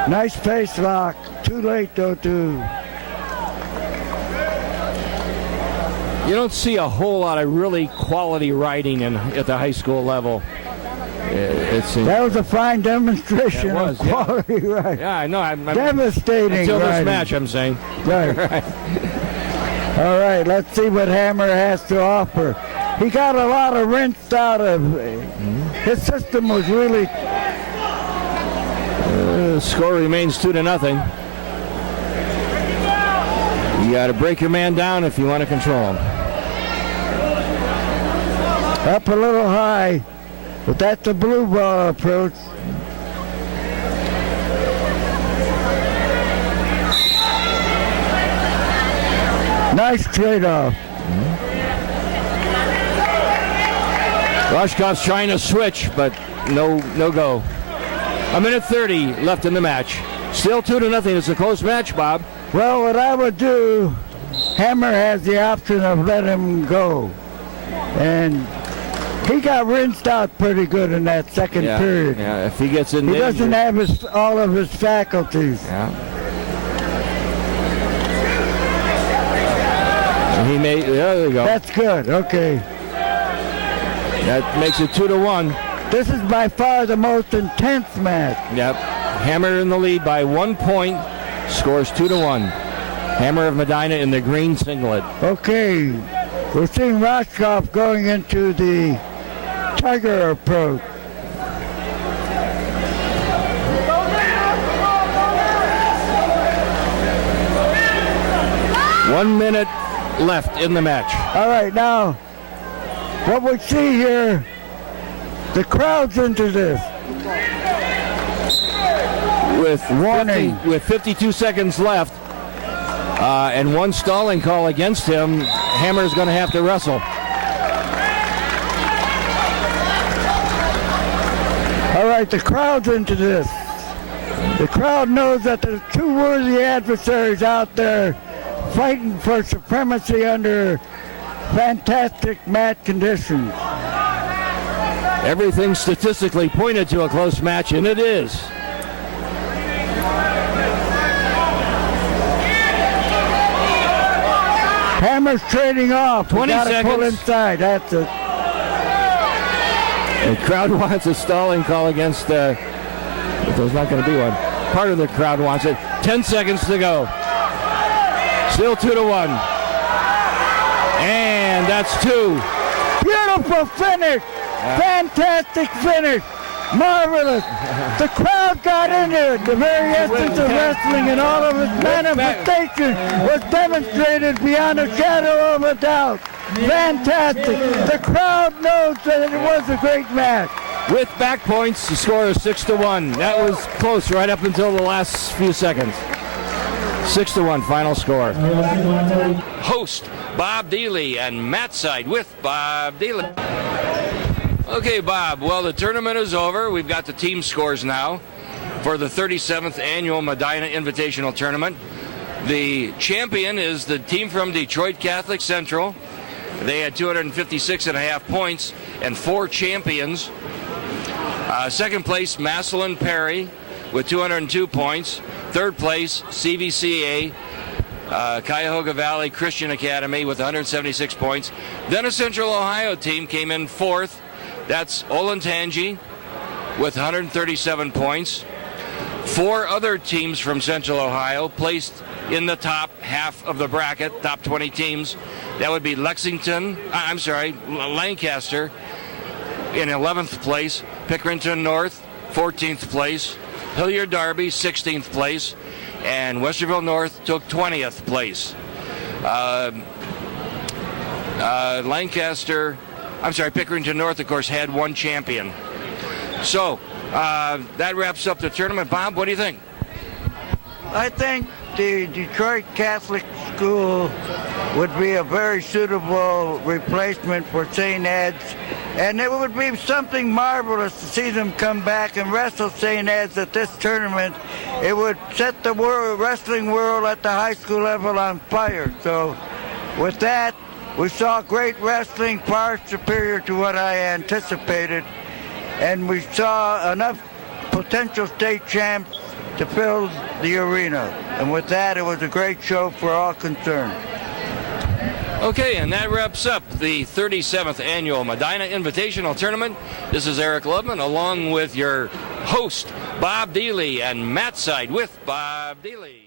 Nice face lock. Too late though to... You don't see a whole lot of really quality riding at the high school level. That was a fine demonstration of quality riding. Yeah, I know. I'm devastating until riding. this match, I'm saying. Right. Right. All right, let's see what Hammer has to offer. He got a lot of rinsed out of. His system was really. The score remains 2-0. You got to break your man down if you want to control him. Up a little high, but that's the blue ball approach. Nice trade-off. Rushkoff's trying to switch, but no go. A minute 30 left in the match. Still 2-0. It's a close match, Bob. Well, what I would do, Hammer has the option of letting him go. And He got rinsed out pretty good in that second period. Yeah, if he gets in He danger. doesn't have all of his faculties. Yeah. He made. There you go. That's good. Okay. That makes it 2-1. This is by far the most intense match. Yep. Hammer in the lead by 1 point. Scores 2-1. Hammer of Medina in the green singlet. Okay. We're seeing Roscoff going into the Tiger approach. One minute left in the match. All right, now, what we see here, the crowd's into this. With 52 seconds left and one stalling call against him, Hammer's going to have to wrestle. All right, the crowd's into this. The crowd knows that there's two worthy adversaries out there fighting for supremacy under fantastic match conditions. Everything statistically pointed to a close match, and it is. Hammer's trading off. 20 seconds. Pull inside. That's it. The crowd wants a stalling call against. But there's not going to be one. Part of the crowd wants it. 10 seconds to go. Still 2-1. And that's 2. Beautiful finish. Fantastic finish. Marvelous. The crowd got into it. The very essence of wrestling and all of its manifestation was demonstrated beyond a shadow of a doubt. Fantastic. The crowd knows that it was a great match. With back points, the score is 6-1. That was close right up until the last few seconds. 6-1 final score. Host Bob Dealey and Matside with Bob Dealey. Okay, Bob. Well, the tournament is over. We've got the team scores now for the 37th annual Medina Invitational Tournament. The champion is the team from Detroit Catholic Central. They had 256.5 points and 4 champions. Second place, Massillon Perry with 202 points. Third place, CVCA, Cuyahoga Valley Christian Academy with 176 points. Then a Central Ohio team came in fourth. That's Olentangy with 137 points. 4 other teams from Central Ohio placed in the top half of the bracket, top 20 teams. That would be Lancaster in 11th place, Pickerington North, 14th place, Hilliard Darby, 16th place, and Westerville North took 20th place. Pickerington North, of course, had 1 champion. So that wraps up the tournament. Bob, what do you think? I think the Detroit Catholic School would be a very suitable replacement for St. Ed's, and it would be something marvelous to see them come back and wrestle St. Ed's at this tournament. It would set the wrestling world at the high school level on fire. So with that, we saw great wrestling, far superior to what I anticipated, and we saw enough potential state champs to fill the arena. And with that, it was a great show for all concerned. Okay, and that wraps up the 37th annual Medina Invitational Tournament. This is Eric Loveman along with your host, Bob Dealey, and Matside with Bob Dealey.